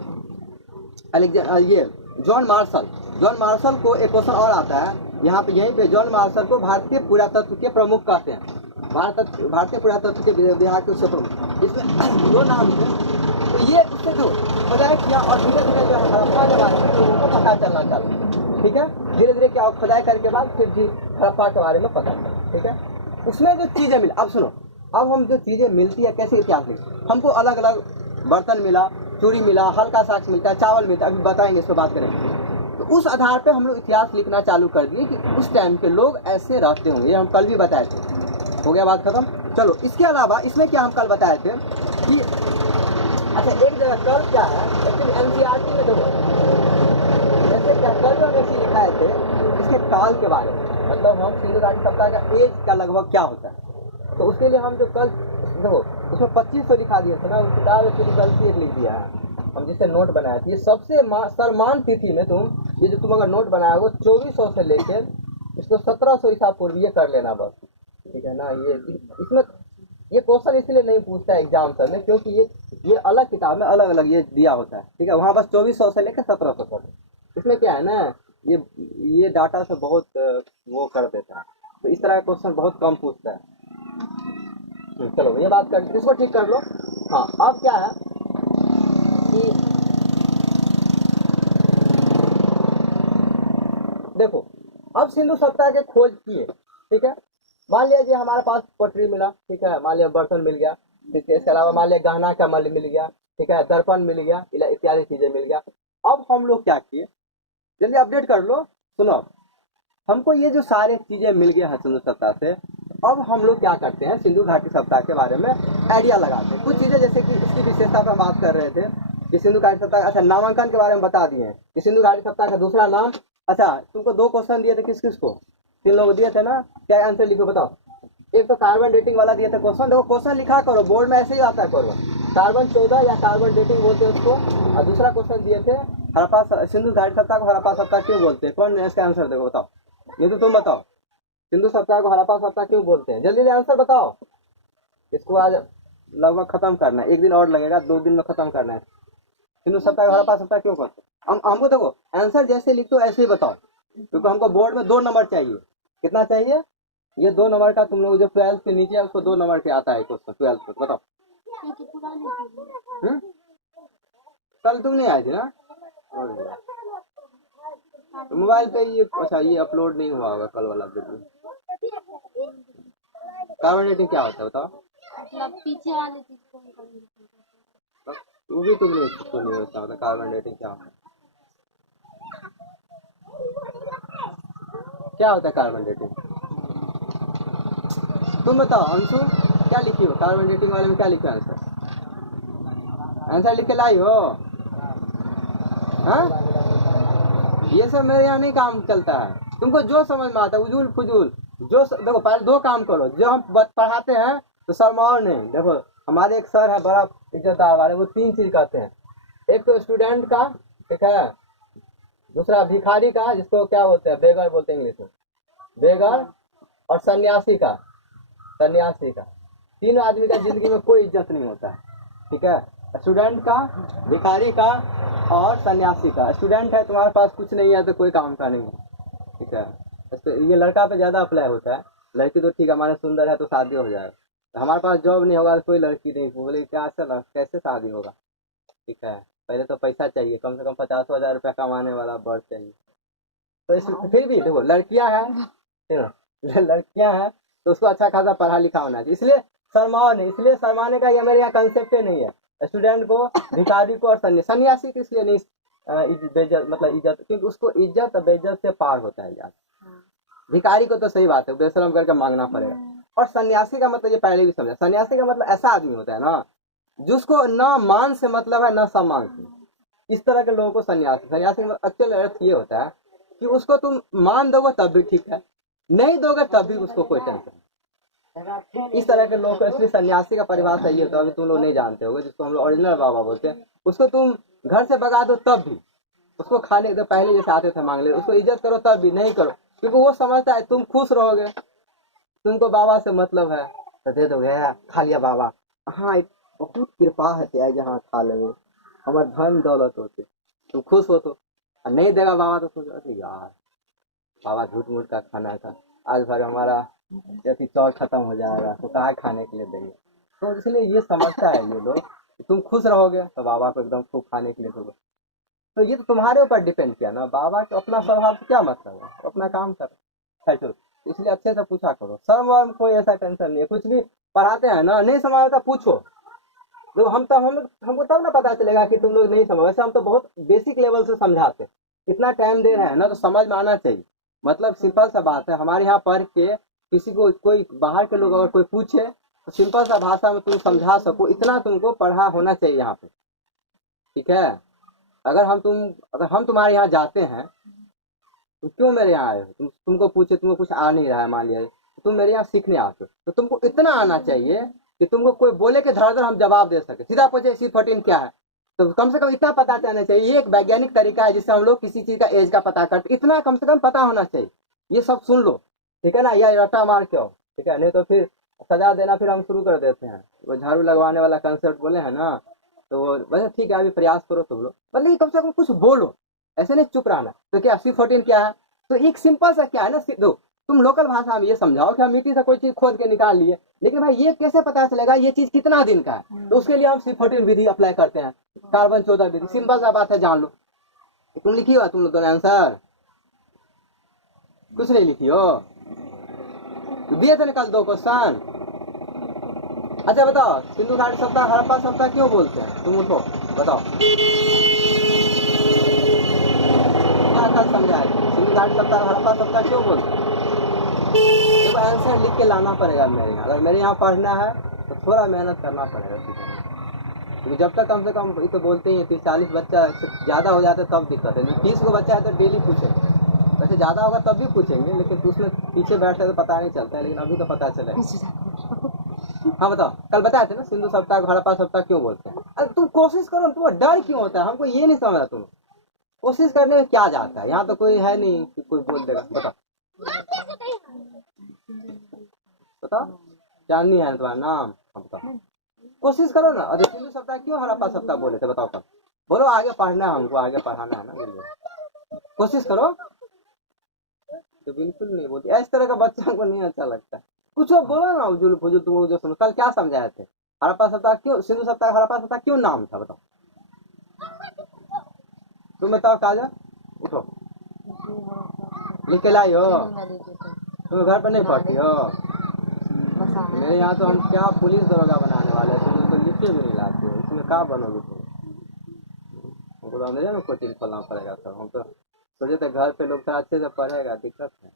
जॉन मार्शल को एक क्वेश्चन और आता है यहाँ पे, यहीं पे जॉन मार्शल को भारतीय पुरातत्व के प्रमुख कहते हैं, भारतीय पुरातत्व के विभाग के प्रमुख। इसमें 2 नाम थे, तो ये उससे जो खुदाई किया और धीरे धीरे जो है हड़प्पा के बारे में लोगों को पता चलना चला। ठीक है, धीरे धीरे क्या खुदाई करने के बाद फिर जी हड़प्पा के बारे में पता चला। ठीक है, उसमें जो चीजें मिली, अब सुनो, अब हम जो चीजें मिलती है कैसे इतिहास लिखते, हमको अलग अलग बर्तन मिला, चूड़ी मिला, हल्का साक्ष मिलता है, चावल मिलता है, अभी बताएंगे, इस पर बात करेंगे। तो उस आधार पे हम लोग इतिहास लिखना चालू कर दिए कि उस टाइम के लोग ऐसे रहते होंगे, ये हम कल भी बताए थे। हो गया बात खत्म। चलो, इसके अलावा इसमें क्या हम कल बताए थे कि अच्छा एक जगह कल क्या है, एक्चुअली एनसीईआरटी में देखो जैसे क्या कल जो हम लिखाए थे इसके काल के बारे में, मतलब हम सिंधु घाटी सप्ताह का एज का लगभग क्या होता है, तो उसके लिए हम जो कल देखो उसमें 2500 लिखा दिया था ना, उस किताब में गलती एक लिख दिया है, हम जिससे नोट बनाए थे। ये सबसे सर्वमान तिथि में तुम ये जो तुम अगर नोट बनाए हो 2400 से लेकर इसको 1700 ईसा पूर्व ये कर लेना बस। ठीक है ना, ये इसमें ये क्वेश्चन इसलिए नहीं पूछता है एग्जाम सर में, क्योंकि ये अलग किताब में अलग अलग ये दिया होता है। ठीक है, वहाँ बस 2400 से लेकर 1700 तक। इसमें क्या है ना, ये डाटा से बहुत वो कर देता है, तो इस तरह का क्वेश्चन बहुत कम पूछता है। चलो ये बात कर, इसको ठीक कर लो। हाँ, अब क्या है कि देखो अब सिंधु सभ्यता के खोज किए। ठीक है, मान लिया जी हमारे पास पटरी मिला, ठीक है, मान लिया बर्तन मिल गया, ठीक है, इसके अलावा मान लिया गहना का मल मिल गया, ठीक है, दर्पण मिल गया, इत्यादि चीजें मिल गया। अब हम लोग क्या किए, जल्दी अपडेट कर लो। सुनो, हमको ये जो सारे चीजें मिल गया है सिंधु सभ्यता से, अब हम लोग क्या करते हैं, सिंधु घाटी सभ्यता के बारे में आइडिया लगाते हैं। कुछ चीजें जैसे कि इसकी विशेषता पर बात कर रहे थे कि सिंधु घाटी सभ्यता, अच्छा नामांकन के बारे में बता दिए हैं कि सिंधु घाटी सभ्यता का दूसरा नाम। अच्छा तुमको 2 क्वेश्चन दिए थे, किस किस को, 3 लोग दिए थे ना, क्या आंसर लिखो बताओ। एक तो कार्बन डेटिंग वाला दिया था क्वेश्चन, देखो क्वेश्चन लिखा करो, बोर्ड में ऐसे ही आता है कार्बन 14 या कार्बन डेटिंग बोलते हैं उसको। और दूसरा क्वेश्चन दिए थे हड़प्पा, सिंधु घाटी सभ्यता को हड़प्पा सभ्यता क्यों बोलते हैं, कौन इसका आंसर देखो बताओ, ये तो तुम बताओ, सिंधु सभ्यता को हड़प्पा सभ्यता क्यों बोलते हैं, जल्दी आंसर बताओ। इसको आज लगभग खत्म करना है, 1 दिन और लगेगा, 2 दिन में खत्म करना है। सिंधु सभ्यता को हड़प्पा सभ्यता क्यों बोलते हैं, हमको देखो आंसर जैसे लिख दो ऐसे ही बताओ, क्योंकि हमको बोर्ड में 2 नंबर चाहिए। कितना चाहिए, ये 2 नंबर का, तुम लोग जो 12 के नीचे है उसको 2 नंबर के आता है क्वेश्चन 12 को, बताओ। कल तुम नहीं आई थी ना? तो मोबाइल पे ये अच्छा ये अपलोड नहीं हुआ होगा कल वाला वीडियो। कार्बन डेटिंग क्या होता है बताओ? मतलब पीछे वाले चीज को वो भी तुमने सुनी होता है कार्बन डेटिंग क्या होता है? क्या होता है कार्बन डेटिंग? तुम बताओ अंशु, क्या लिखी हो कार्बन डेटिंग वाले में? क्या लिखा आंसर? आंसर लिख के लाई हो? हाँ, ये सब मेरे यहाँ नहीं काम चलता है। तुमको जो समझ में आता है उजूल फुजूल जो देखो पहले दो काम करो। जो हम पढ़ाते हैं तो शर्माओ नहीं। देखो हमारे एक सर है बड़ा इज्जतदार वाले, वो 3 चीज कहते हैं। एक तो स्टूडेंट का, ठीक है, दूसरा भिखारी का जिसको क्या बोलते हैं, बेगर बोलते हैं इंग्लिश में, बेगर, और सन्यासी का, सन्यासी का। 3 आदमी का जिंदगी में कोई इज्जत नहीं होता है, ठीक है। स्टूडेंट का, भिखारी का और सन्यासी का। स्टूडेंट है तुम्हारे पास कुछ नहीं है तो कोई काम का नहीं है, ठीक है। ये लड़का पे ज्यादा अप्लाई होता है। लड़की तो ठीक है हमारे सुंदर है तो शादी हो जाएगा, तो हमारे पास जॉब नहीं होगा तो कोई लड़की नहीं, बोले क्या चला कैसे शादी होगा, ठीक है। पहले तो पैसा चाहिए, कम से कम 50,000 रुपया कमाने वाला बर्ड चाहिए। तो इस फिर भी देखो लड़कियां हैं, लड़कियां हैं तो उसको अच्छा खासा पढ़ा लिखा होना चाहिए। इसलिए शर्माओ नहीं, इसलिए शर्माने का ये मेरे यहाँ कंसेप्ट ही नहीं है। स्टूडेंट को, भिखारी को और सन्यासी को इसलिए नहीं बेइज्जत, मतलब इज्जत, क्योंकि उसको इज्जत बेइज्जत से पार होता है यार। भिखारी को तो सही बात है, बेशरम करके मांगना पड़ेगा। और सन्यासी का मतलब ये पहले भी समझा, सन्यासी का मतलब ऐसा आदमी होता है ना जिसको ना मान से मतलब है ना सम्मान से। इस तरह के लोगों को सन्यासी, सन्यासी का एक्चुअल अर्थ ये होता है कि उसको तुम मान दोगे तब भी ठीक है, नहीं दोगे तब भी उसको कोई टेंशन। इस तरह के लोग, इसलिए सन्यासी का परिभाषा ये होता है, अभी तुम लोग नहीं जानते होगे, जिसको हम लोग ओरिजिनल बाबा बोलते हैं। उसको तुम घर से भगा दो तब भी, उसको खाने तो पहले जैसे आते थे मांग ले, उसको इज्जत करो तब भी नहीं करो, क्योंकि वो समझता है तुम खुश रहोगे, तुमको बाबा से मतलब है तो दे दोगे, खा लिया बाबा, हाँ बहुत कृपा है क्या जहाँ खा ले, हमारे धन दौलत होते, तुम खुश हो तो। नहीं देगा बाबा तो सोच रहे यार बाबा झूठ मूठ का खाना था, आज भर हमारा यदि चौर खत्म हो जाएगा तो कहाँ खाने के लिए देंगे। तो इसलिए ये समझता है ये लोग कि तुम खुश रहोगे तो बाबा को एकदम खूब खाने के लिए दोगे। तो ये तो तुम्हारे ऊपर डिपेंड किया ना, बाबा को अपना स्वभाव से क्या मतलब है, अपना काम कर है। इसलिए अच्छे से पूछा करो, शर्म वर्म कोई ऐसा टेंशन नहीं है। कुछ भी पढ़ाते हैं ना, नहीं समझ आता पूछो, तो हमको तब ना पता चलेगा कि तुम लोग नहीं समझ। वैसे हम तो बहुत बेसिक लेवल से समझाते, इतना टाइम दे रहे हैं ना तो समझ में आना चाहिए। मतलब सिंपल सा बात है, हमारे यहाँ पढ़ के किसी को कोई बाहर के लोग अगर कोई पूछे तो सिंपल सा भाषा में तुम समझा सको, इतना तुमको पढ़ा होना चाहिए यहाँ पे, ठीक है। अगर हम तुम्हारे यहाँ जाते हैं तो क्यों मेरे यहाँ आए हो, तुमको पूछे तुमको कुछ आ नहीं रहा है, मान लिया तुम मेरे यहाँ सीखने आते हो तो तुमको इतना आना चाहिए कि तुमको कोई बोले कि धड़ हम जवाब दे सके, सीधा पूछे C14 क्या है, तो कम से कम इतना पता चलना चाहिए। ये एक वैज्ञानिक तरीका है जिससे हम लोग किसी चीज का एज का पता करते, इतना कम से कम पता होना चाहिए। ये सब सुन लो, ठीक है ना, या रट्टा मार के आओ, ठीक है, नहीं तो फिर सजा देना फिर हम शुरू कर देते हैं। वो झाड़ू लगवाने वाला कंसेप्ट बोले है ना, तो वैसे ठीक है अभी प्रयास करो तुम लोग, मतलब कम से कम कुछ बोलो, ऐसे नहीं चुप रहना। तो क्या C14 क्या है, तो एक सिंपल सा क्या है ना, दो तुम लोकल भाषा में ये समझाओ कि हम मिट्टी से कोई चीज खोद के निकाल लिए, लेकिन भाई ये कैसे पता चलेगा ये चीज कितना दिन का है, तो उसके लिए हम C14 विधि अप्लाई करते हैं, कार्बन 14 विधि। सिंपल सा बात है, जान लो। तुम लिखी हो तुम लोग दोनों आंसर, कुछ नहीं लिखी हो, तो दिए थे कल 2 क्वेश्चन। अच्छा बताओ, सिंधु घाटी सप्ताह हड़प्पा सप्ताह क्यों बोलते हैं, तुम उठो बताओ क्या कल समझाया, सिंधु घाटी सप्ताह हड़प्पा सप्ताह क्यों बोलते हैं। तो आंसर लिख के लाना पड़ेगा मेरे यहाँ, अगर मेरे यहाँ पढ़ना है तो थोड़ा मेहनत करना पड़ेगा, क्योंकि जब तक कम से कम ये तो बोलते ही 30-40 बच्चा ज्यादा हो जाता है तब दिक्कत है। 30 को बच्चा है तो डेली पूछेंगे, वैसे ज्यादा होगा तब भी पूछेंगे, लेकिन उसमें पीछे बैठते तो पता नहीं चलता है, लेकिन अभी तो पता चलेगा। हाँ बताओ, कल बताए थे ना सिंधु सप्ताह हड़प्पा सप्ताह क्यों बोलते हैं। अरे तुम कोशिश करो, तुम्हें डर क्यों होता है, हमको ये नहीं समझ, तुम कोशिश करने में क्या जाता है, यहाँ तो कोई है नहीं कि कोई बोल देगा। बताओ बताओ, चांदनी है तुम्हारा नाम, बताओ कोशिश करो ना। अरे सिंधु सप्ताह क्यों हड़प्पा सप्ताह बोले थे, बताओ कब, बोलो आगे पढ़ना है हमको, आगे पढ़ाना है ना, कोशिश करो। तो बिल्कुल नहीं बोलती, इस तरह का बच्चा को नहीं अच्छा लगता। कुछ बोलो ना, तुम जो सुनो, कल क्या समझाए थे, हड़प्पा सप्ताह क्यों, सिंधु सप्ताह हड़प्पा सप्ताह क्यों नाम था, बताओ। तुम बताओ काजल, उठो, लिख के लाई हो? तुम घर पर नहीं पढ़ती हो? मेरे यहाँ तो हम क्या पुलिस दरोगा बनाने वाले हैं, तुम तो लिख के भी नहीं लाते हो, इसमें क्या बनोगे तुम? हमको तो अंदर में कोचिंग खोलना पड़ेगा। सब हम तो सोचे थे घर पे लोग थोड़ा अच्छे से पढ़ेगा, दिक्कत है।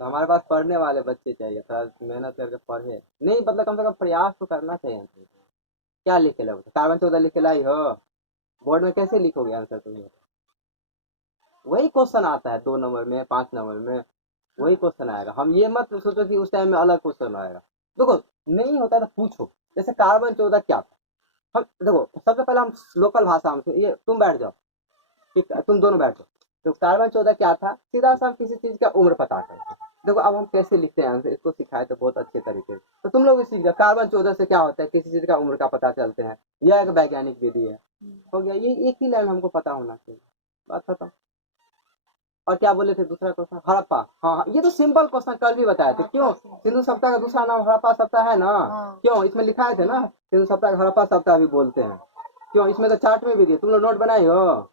तो हमारे पास पढ़ने वाले बच्चे चाहिए, थोड़ा मेहनत करके पढ़े, नहीं मतलब कम से कम प्रयास तो करना चाहिए हमको। क्या लिख के लाओ? कार्बन 14 लिख के लाई हो? बोर्ड में कैसे लिखोगे आंसर तुम्हें? वही क्वेश्चन आता है 2 नंबर में, 5 नंबर में, वही क्वेश्चन आएगा। हम ये मत सोचो कि उस टाइम में अलग क्वेश्चन आएगा। देखो नहीं होता तो पूछो, जैसे कार्बन 14 क्या था। हम देखो सबसे पहले हम लोकल भाषा में, ये तुम बैठ जाओ, ठीक है, तुम दोनों बैठो। तो कार्बन 14 क्या था, सीधा सा हम किसी चीज का उम्र पता करते। देखो अब हम कैसे लिखते हैं आंसर, इसको सिखाए तो बहुत अच्छे तरीके से। तो तुम लोग भी सीख जाओ, कार्बन 14 से क्या होता है, किसी चीज का उम्र का पता चलते हैं, यह एक वैज्ञानिक विधि है। हो गया, ये एक ही लाइन हमको पता होना चाहिए, बात खत्म। और क्या बोले थे दूसरा क्वेश्चन? हड़प्पा। हाँ ये तो सिंपल क्वेश्चन कल भी बताए थे। क्यों? सिंधु सभ्यता का दूसरा नाम हड़प्पा सभ्यता है ना। क्यों? इसमें लिखाए थे ना, सिंधु सभ्यता को हड़प्पा सभ्यता भी बोलते हैं। क्यों? इसमें तो चार्ट में भी दिए, तुम लोग नोट बनाई हो?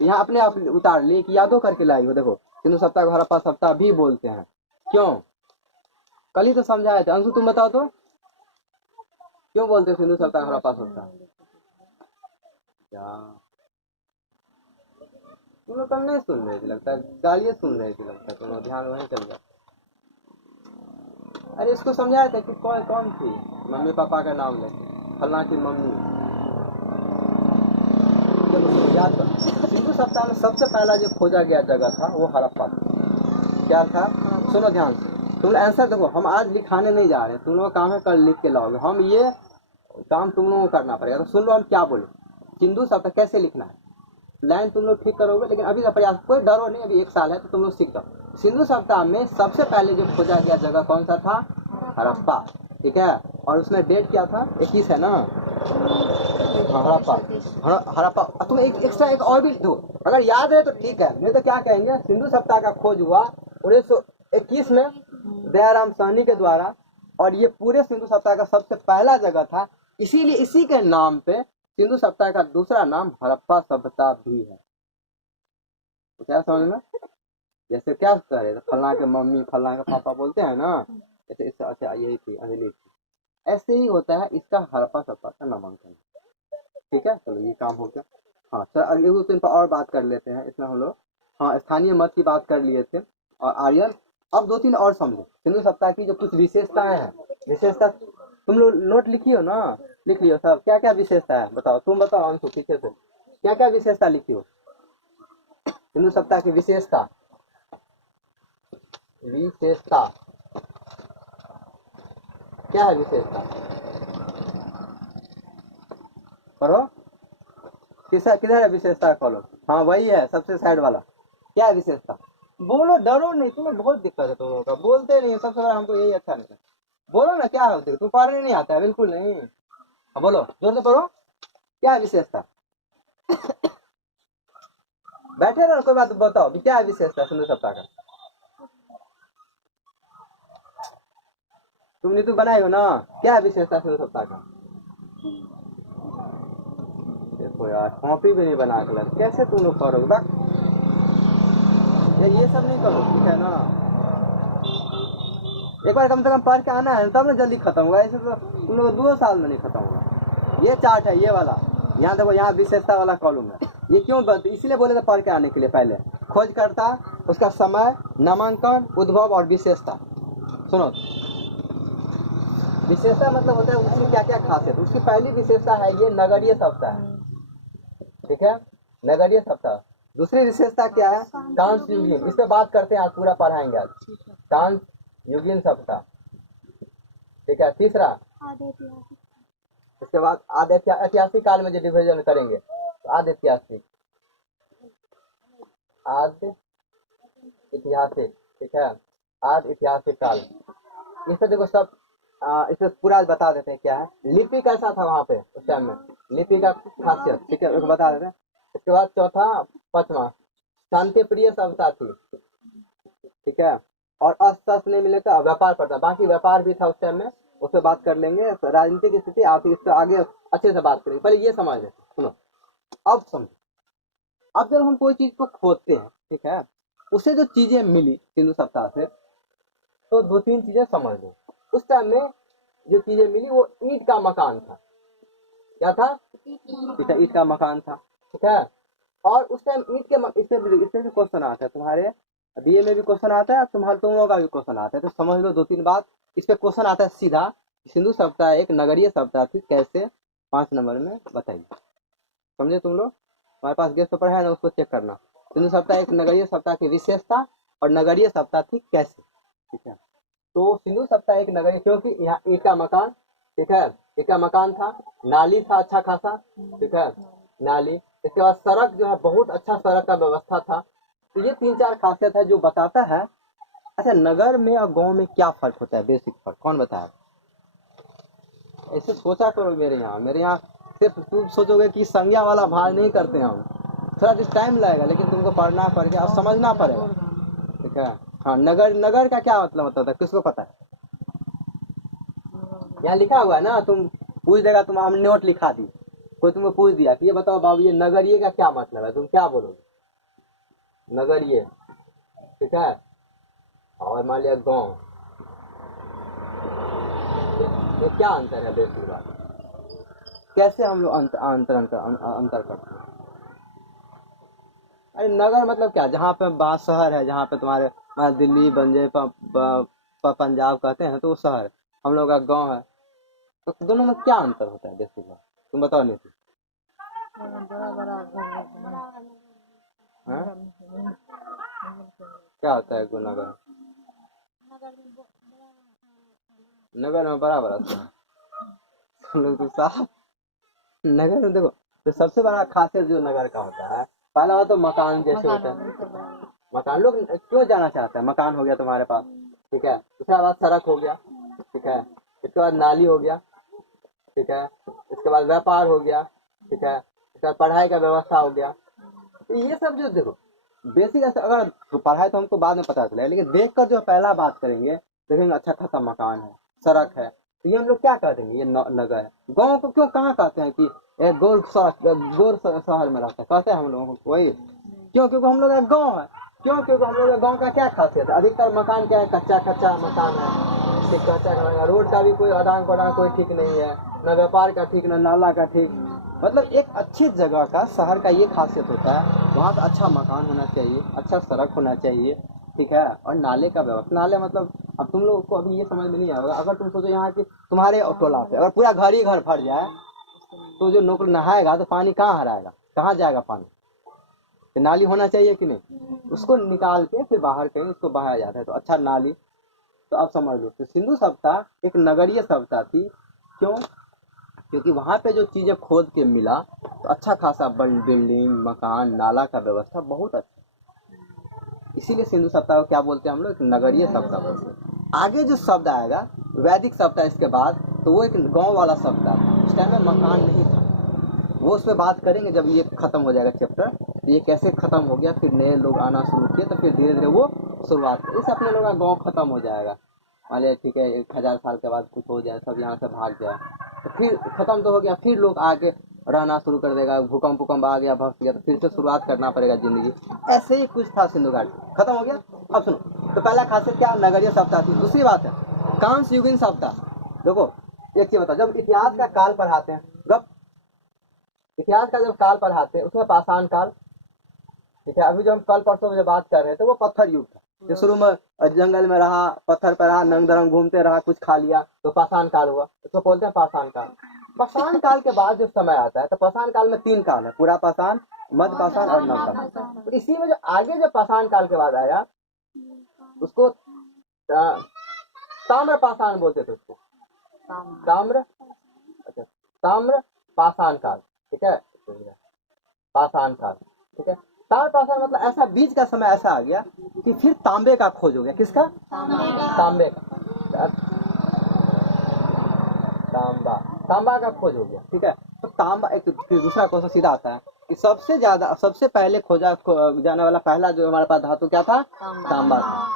यहाँ अपने आप उतार ली कि यादो करके लाई हो? देखो सिंधु सभ्यता को हड़प्पा सभ्यता भी बोलते हैं। क्यों? कल ही तो समझाए थे। अंशु तुम बताओ तो, क्यों बोलते सिंधु सभ्यता को हड़प्पा सभ्यता? क्या तुम लोग कल नहीं सुन रहे थे लगता है, गालियाँ सुन रहे थे लगता है, तुम लोग ध्यान वहीं चल गया। अरे इसको समझाया था कि कौन कौन थी, मम्मी पापा का नाम ले, फलना की मम्मी। याद करो, सिंधु सभ्यता में सबसे पहला जो खोजा गया जगह था वो हड़प्पा था। क्या था? सुनो ध्यान से, तुम आंसर देखो, हम आज लिखाने नहीं जा रहे, तुम लोग काम है कल लिख के लाओगे। हम ये काम तुम लोगों को करना पड़ेगा। तो सुन लो हम क्या बोले, सिंधु सभ्यता कैसे लिखना है, लाइन तुम लोग ठीक करोगे, लेकिन अभी का प्रयास, कोई डरो नहीं, अभी 1 साल है तो तुम लोग सीख जाओ। सिंधु सभ्यता में सबसे पहले जो खोजा गया जगह कौन सा था? हड़प्पा, ठीक है। और उसमें डेट क्या था? 21 है ना। हड़प्पा, हड़प्पा। तुम एक एक्स्ट्रा एक और भी दो, अगर याद है तो ठीक है, नहीं तो क्या कहेंगे, सिंधु सभ्यता का खोज हुआ 1921 में दयाराम साहनी के द्वारा, और ये पूरे सिंधु सभ्यता का सबसे पहला जगह था, इसीलिए इसी के नाम पे सिंधु सभ्यता का दूसरा नाम हड़प्पा सभ्यता भी है। तो क्या समझ में? जैसे क्या करे, फलना के मम्मी फलना के पापा बोलते हैं ना, जैसे इससे अच्छा यही थी अंजलि थी, ऐसे ही होता है इसका हड़प्पा सभ्यता का नामांकन। ठीक है, चलो ये काम हो गया। हाँ सर, अगले दिन पर और बात कर लेते हैं इसमें हम लोग। हाँ स्थानीय मत की बात कर लिए थे और आर्यन। अब 2-3 और समझो सिंधु सभ्यता की जो कुछ विशेषताएं हैं। विशेषता तुम लोग नोट लिखी हो ना, लिख लियो सब, क्या क्या विशेषता है बताओ, तुम बताओ अंशु पीछे से, क्या क्या विशेषता लिखी हो सिंधु सभ्यता की? विशेषता, विशेषता क्या है? विशेषता पढ़ो, किधर है विशेषता? खोलो, हाँ वही है सबसे साइड वाला। क्या है विशेषता? बोलो, डरो नहीं, तुम्हें बहुत दिक्कत है तुम लोगों का, बोलते नहीं, सबसे बड़ा हमको यही अच्छा नहीं है। बोलो ना क्या है, तुम पढ़ने नहीं आता है? बिल्कुल नहीं। हाँ बोलो, जोर से पढ़ो, क्या है विशेषता? बैठे रहो, कोई बात बताओ, क्या है विशेषता सिंधु सभ्यता का? तुम नीतू बनाई हो ना, क्या है विशेषता सिंधु सभ्यता का? देखो यार, कॉपी भी नहीं बना कर, कैसे तुम लोग पढ़ोगे? बस ये सब नहीं करो, ठीक है ना। एक बार कम से कम पढ़ के आना है, तब ना जल्दी खत्म होगा, ऐसे तो तुम लोग 2 साल में नहीं खत्म होगा। ये चार्ट है ये वाला, यहाँ देखो, यहाँ विशेषता वाला कॉलम है। ये क्यों इसलिए बोले थे पढ़ के आने के लिए, पहले खोजकर्ता, उसका समय, नामांकन, उद्भव और विशेषता। सुनो, विशेषता मतलब होता है उसकी क्या क्या खासियत। उसकी पहली विशेषता है ये नगरीय सभ्यता है, ठीक है, नगरीय सभ्यता। दूसरी विशेषता क्या है? कांस्य युगीन, इस पे बात करते हैं आज, पूरा पढ़ाएंगे आज, कांस्य युगीन सभ्यता, ठीक है। तीसरा, इसके बाद आदि ऐतिहासिक काल में जो डिवीजन करेंगे, तो आदि ऐतिहासिक, आदि ऐतिहासिक, ठीक है, आदि ऐतिहासिक काल। इससे देखो सब इसे पूरा बता देते हैं क्या है। लिपि कैसा था वहां पे उस टाइम में, लिपि का खासियत, ठीक है, बता देते हैं। इसके बाद चौथा, 5वां, शांति प्रिय सभ्यता थी, ठीक है, और अस्त्र शस्त्र नहीं मिले तो व्यापार पड़ता, बाकी व्यापार भी था उस टाइम में, उस पर बात कर लेंगे। राजनीतिक स्थिति आर्थिक, इससे आगे अच्छे से बात करेंगे, पहले ये समझ लें। सुनो अब समझो, अब जब हम कोई चीज को खोदते हैं, ठीक है, उसे जो चीजें मिली सिंधु सभ्यता से, तो 2-3 चीजें समझ लो। उस टाइम में जो चीजें मिली वो ईंट का मकान था। क्या था? ईंट का मकान था, ठीक है। और उस टाइम इससे भी क्वेश्चन आता है तुम्हारे बीए में भी क्वेश्चन आता है, तुम लोगों का भी क्वेश्चन आता है, तो समझ लो 2-3 बात। इस पे क्वेश्चन आता है सीधा, सिंधु सभ्यता एक नगरीय सभ्यता थी कैसे, 5 नंबर में बताइए। समझे तुम लोग? हमारे पास गेस्ट पेपर है ना, उसको चेक करना। सिंधु सभ्यता एक नगरीय सभ्यता की विशेषता और नगरीय सभ्यता थी कैसे, ठीक है। तो सिंधु सभ्यता एक नगरीय, क्योंकि यहाँ ईंट का मकान, ठीक है, ईंट का मकान था, नाली था अच्छा खासा, ठीक है, नाली। इसके बाद सड़क जो है बहुत अच्छा सड़क का व्यवस्था था। तो ये 3-4 खासियत है जो बताता है। अच्छा, नगर में और गांव में क्या फर्क होता है, बेसिक फर्क कौन बताया? ऐसे सोचा करो। मेरे यहाँ सिर्फ तुम सोचोगे कि संज्ञा वाला भाग नहीं करते हैं हम, थोड़ा जिस टाइम लगेगा, लेकिन तुमको पढ़ना पड़ेगा और समझना पड़ेगा, ठीक है। हाँ, नगर का क्या मतलब होता था, किसको पता है? यहाँ लिखा हुआ है ना, तुम पूछ देगा, तुम हम नोट लिखा दी, कोई तुमको पूछ दिया कि ये बताओ बाबू ये नगरीय का क्या मतलब है, तुम क्या बोलोगे? नगरीय, ठीक है। और मान लिया गाँव, ये क्या अंतर है बेसिक बात? कैसे हम लोग अंतर करते हैं? अरे नगर मतलब क्या, जहाँ पे शहर है, जहाँ पे तुम्हारे दिल्ली बंजे पंजाब कहते हैं तो वो शहर, हम लोग का गाँव है। तो दोनों में क्या अंतर होता है बेसिक बात, तुम बताओ नहीं? क्या होता है नगर? नगर में बड़ा बड़ा तुम लोग तो साफ। नगर में देखो, तो सबसे बड़ा खासियत जो नगर का होता है, पहला हो तो मकान जैसे होते हैं। मकान लोग क्यों जाना चाहते हैं? मकान हो गया तुम्हारे पास, ठीक है। उसके बाद सड़क हो गया, ठीक है। इसके बाद नाली हो गया, ठीक है। इसके बाद व्यापार हो गया, ठीक है। इसके बाद पढ़ाई का व्यवस्था हो गया। तो ये सब जो देखो बेसिक, अगर तो पढ़ाई तो हमको बाद में पता चला, लेकिन देख कर जो पहला बात करेंगे, देखेंगे अच्छा खासा मकान है, सड़क है, तो ये हम लोग क्या कह देंगे, ये नगर है। गाँव को क्यों कहाँ कहते हैं कि एक गोल शहर में रहता है, कहते हैं हम लोगों को वही, क्यों? क्योंकि हम लोग का गाँव है। क्यों? क्योंकि हम लोग गाँव का क्या खासियत है, अधिकतर मकान क्या है, कच्चा मकान है, ठीक, कच्चा। रोड का भी कोई आदान प्रदान कोई ठीक नहीं है, न व्यापार का ठीक, न नाला का ठीक। मतलब एक अच्छी जगह का, शहर का ये खासियत होता है, वहाँ का अच्छा मकान होना चाहिए, अच्छा सड़क होना चाहिए, ठीक है। और नाले का व्यवस्था, नाले मतलब अब तुम लोग को अभी ये समझ में नहीं आएगा। अगर तुम सोचो यहाँ की तुम्हारे टोला पे अगर पूरा घर ही घर भर जाए, तो जो नौकर नहाएगा तो पानी कहाँ हराएगा, कहाँ जाएगा पानी? तो नाली होना चाहिए कि नहीं? उसको निकाल के फिर बाहर कहीं उसको बहाया जाता है, तो अच्छा नाली। तो अब समझ लो, तो सिंधु सभ्यता एक नगरीय सभ्यता थी। क्यों? क्योंकि वहाँ पे जो चीजें खोद के मिला, तो अच्छा खासा बिल्डिंग, मकान, नाला का व्यवस्था बहुत अच्छा। इसीलिए सिंधु सभ्यता को क्या बोलते हैं हम लोग, एक नगरीय सभ्यता बोलते हैं। आगे जो शब्द आएगा वैदिक सभ्यता इसके बाद, तो वो एक गांव वाला सभ्यता था। उस टाइम में मकान नहीं था, वो उस पर बात करेंगे जब ये खत्म हो जाएगा चैप्टर। ये कैसे खत्म हो गया, फिर नए लोग आना शुरू किए, तो फिर धीरे धीरे वो शुरुआत, इससे अपने लोग का गाँव खत्म हो जाएगा। मान लिया ठीक है 1000 साल के बाद कुछ हो जाए, सब यहाँ से भाग जाए, तो फिर खत्म तो हो गया, फिर लोग आके रहना शुरू कर देगा, भूकंप आ गया, भग गया, तो फिर से शुरुआत करना पड़ेगा जिंदगी। ऐसे ही कुछ था, सिंधु घाटी खत्म हो गया। अब सुनो, तो पहला खासियत क्या, नगरीय सभ्यता थी। दूसरी बात है कांस्य युगीन सभ्यता। देखो एक चीज बता, जब इतिहास का काल पढ़ाते हैं, जब इतिहास का जब काल पढ़ाते हैं उसमें पाषाण काल, ठीक है। अभी जो हम कल परसों में जो बात कर रहे थे वो पत्थर युग था, जो शुरू में जंगल में रहा, पत्थर पर रहा, नंग दरंग घूमते रहा, कुछ खा लिया, तो पाषाण काल हुआ, इसको बोलते हैं पाषाण काल। पाषाण काल के बाद जो समय आता है, तो पाषाण काल में 3 काल है, पूरा पाषाण, मध्य पाषाण और नव पाषाण। तो इसी में जो आगे जो पाषाण काल के बाद आया उसको ताम्र पाषाण बोलते थे, उसको ताम्र, अच्छा ताम्र पाषाण काल, ठीक है, पाषाण काल, ठीक है। ताम्र पाषाण मतलब ऐसा बीच का समय ऐसा आ गया कि फिर तांबे का खोज हो गया। किसका? तांबे का, तांबा का खोज हो गया, ठीक है। तो तांबा एक, फिर दूसरा क्वेश्चन सीधा आता है कि सबसे पहले खोजा जाने वाला पहला जो हमारे पास धातु क्या था, तांबा था।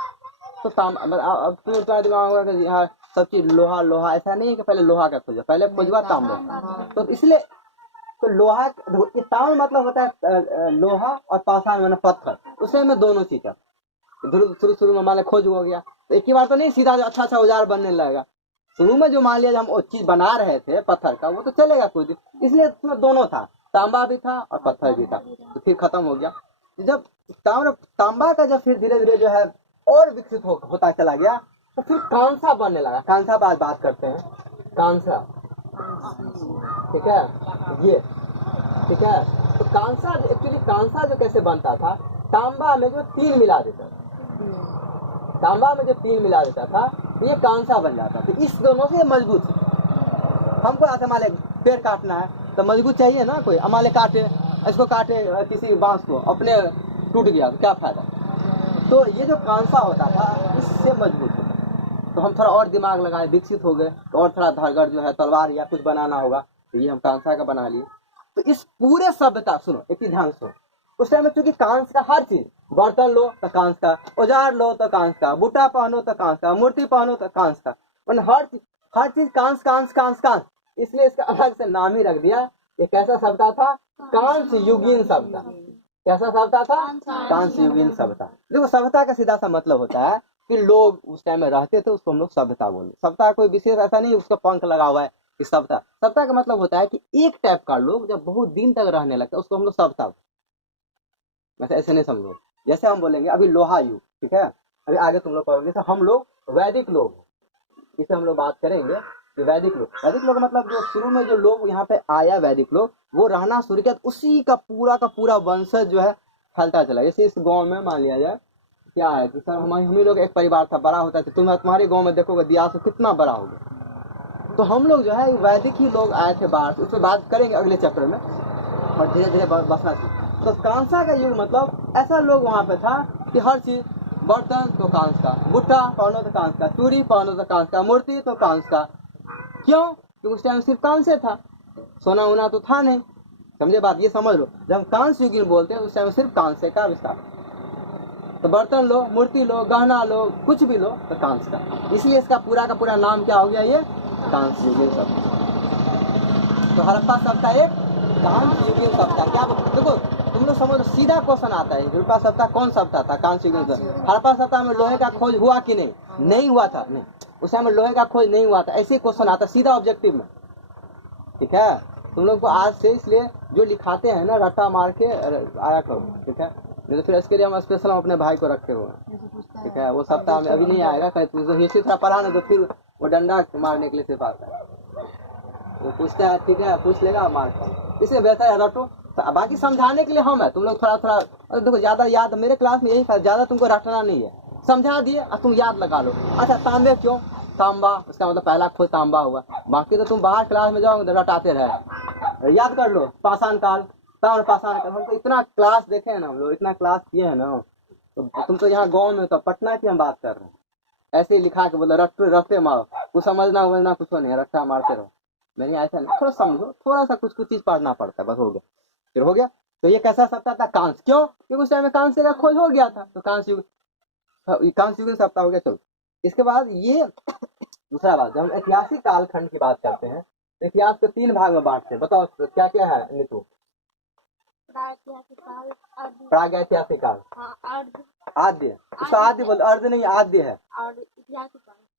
तो अब तुम्हारा दिमाग होगा कि यहाँ सब चीज लोहा, ऐसा नहीं है कि पहले लोहा का खोजा, पहले खोजवा तांबा। तो इसलिए तो लोहा देखो, ये ताम्र मतलब होता है लोहा, और पाषाण मतलब पत्थर, उसमें दोनों चीज है। शुरू शुरू में मान लिया खोज हो गया, तो एक ही बार तो नहीं सीधा अच्छा अच्छा औजार बनने लगेगा। शुरू में जो मान लिया हम वो चीज बना रहे थे पत्थर का, वो तो चलेगा कुछ दिन, इसलिए उसमें दोनों था, तांबा भी था और पत्थर भी था। तो फिर खत्म हो गया। जब तांबा का जब फिर धीरे धीरे जो है और विकसित होता चला गया, तो फिर कांसा बनने लगा। कांसा पर आज बात करते हैं, कांसा, ठीक है ये, ठीक है। तो कांसा एक्चुअली कांसा जो कैसे बनता था, तांबा में जो 3 मिला देता था, तांबा में जो 3 मिला देता था, तो ये कांसा बन जाता। तो इस दोनों से मजबूत है। हमको ऐसे मान पेड़ काटना है तो मजबूत चाहिए ना, कोई हमारे काटे, इसको काटे किसी बांस को, अपने टूट गया तो क्या फायदा। तो ये जो कांसा होता था इससे मजबूत होता। तो हम थोड़ा और दिमाग लगाए, विकसित हो गए, तो और थोड़ा धारगढ़ जो है तलवार या कुछ बनाना होगा, तो ये हम कांसा का बना लिए। तो इस पूरे सभ्यता, सुनो एक ही ध्यान सुनो, उस टाइम में चूंकि कांस का हर चीज, बर्तन लो तो कांस का, औजार लो तो कांस का, बूटा पहनो तो कांस का, मूर्ति पहनो तो कांस का, हर चीज कांस कांस कांस कांस, इसलिए इसका अलग से नाम ही रख दिया। ये कैसा सभ्यता था? कांस युगीन सभ्यता। कैसा सभ्यता था? कांस युगीन सभ्यता। देखो सभ्यता का सीधा सा मतलब होता है कि लोग उस टाइम में रहते थे, उसको हम लोग सभ्यता बोले। सभ्यता कोई विशेष ऐसा नहीं उसका पंख लगा हुआ है कि सभ्यता। सभ्यता का मतलब होता है कि एक टाइप का लोग जब बहुत दिन तक रहने लगता है उसको हम लोग सभ्यता, वैसे ऐसे नहीं समझो। जैसे हम बोलेंगे अभी लोहा युग, ठीक है, अभी आगे तुम लोग पढ़ोगे, हम लोग वैदिक लोग, इसे हम लोग बात करेंगे कि वैदिक लोग मतलब जो शुरू में जो लोग यहाँ पे आया वैदिक लोग, वो रहना शुरू किया, उसी का पूरा वंशज जो है फैलता चला। जैसे इस गांव में मान लिया जाए क्या है कि सर हम ही लोग एक परिवार था, बड़ा होता था, तुम्हारे गांव में देखोगे दिया से कितना बड़ा हो गया। तो हम लोग जो है वैदिक ही लोग आए थे बाहर से, उससे बात करेंगे अगले चैप्टर में, और धीरे धीरे बसना चाहिए। तो कांसा का युग मतलब ऐसा लोग वहाँ पे था कि हर चीज, बर्तन तो कांस का, बुट्टा पहनो तो कांस का, चूड़ी पहनो तो कांस का, मूर्ति तो कांस का। क्यों? क्योंकि उस टाइम सिर्फ कांसे था, सोना वोना तो था नहीं। समझे बात? ये समझ लो, जब हम कांस युगीन बोलते हैं उस टाइम सिर्फ कांसे का विस्तार। तो बर्तन लो, मूर्ति लो, गहना लो, कुछ भी लो तो कांस का, इसलिए इसका पूरा का पूरा नाम क्या हो गया? ये कांस युगीन सभ्यता। तो हड़प्पा सभ्यता एक कांस युगीन सभ्यता। क्या देखो तुम लोग समझो, सीधा क्वेश्चन आता है, हड़प्पा सभ्यता कौन सभ्यता था? कांस्य युगीन सभ्यता। हड़प्पा सभ्यता में लोहे का खोज हुआ कि नहीं? नहीं हुआ था, नहीं, उस समय लोहे का खोज नहीं हुआ था। ऐसे क्वेश्चन आता सीधा ऑब्जेक्टिव में, ठीक है। तुम लोग को आज से इसलिए जो लिखाते हैं ना रट्टा मार के आया करो, ठीक है, नहीं तो फिर इसके लिए हम स्पेशल अपने भाई को रखे हुए, ठीक है। वो सप्ताह में अभी नहीं आएगा, कहीं हिस्ट्री थोड़ा पढ़ा ना तो फिर वो डंडा मारने के लिए सिर्फ आता है, वो पूछता है, ठीक है, पूछ लेगा मार कर, इसलिए बेहतर है रटो। तो बाकी समझाने के लिए हम है, तुम लोग थोड़ा देखो ज्यादा याद, मेरे क्लास में यही था, ज्यादा तुमको रटना नहीं है, समझा दिए और तुम याद लगा लो। अच्छा तांबे क्यों? तांबा, उसका मतलब पहला खोज तांबा हुआ। बाकी तो तुम बाहर क्लास में जाओगे तो रटाते रहे, याद कर लो। पाषाण काल, ताम्र पाषाण काल, हमको इतना क्लास देखे हैं ना, हम लोग इतना क्लास किए हैं ना। तो तुम तो यहाँ गाँव में, तो पटना की हम बात कर रहे हैं, ऐसे ही लिखा के बोले रटते मारो, कुछ समझना कुछ नहीं, रट्टा मारते रहो। नहीं ऐसा नहीं, थोड़ा समझो, थोड़ा सा कुछ चीज पढ़ना पड़ता है, बस हो गया, फिर हो गया। तो ये कैसा सप्ताह था? कांस। क्यों? क्योंकि उस टाइम में कांस का खोज हो गया था, तो कांस युगीन सप्ताह हो गया। चलो इसके बाद ये दूसरा बात, जब हम ऐतिहासिक कालखंड की बात करते हैं तो इतिहास को 3 भाग में बांटते हैं। बताओ क्या क्या है नीतू? प्रागैतिहासिक काल, आद्य, उसका आद्य बोल, अर्ध नहीं आद्य है।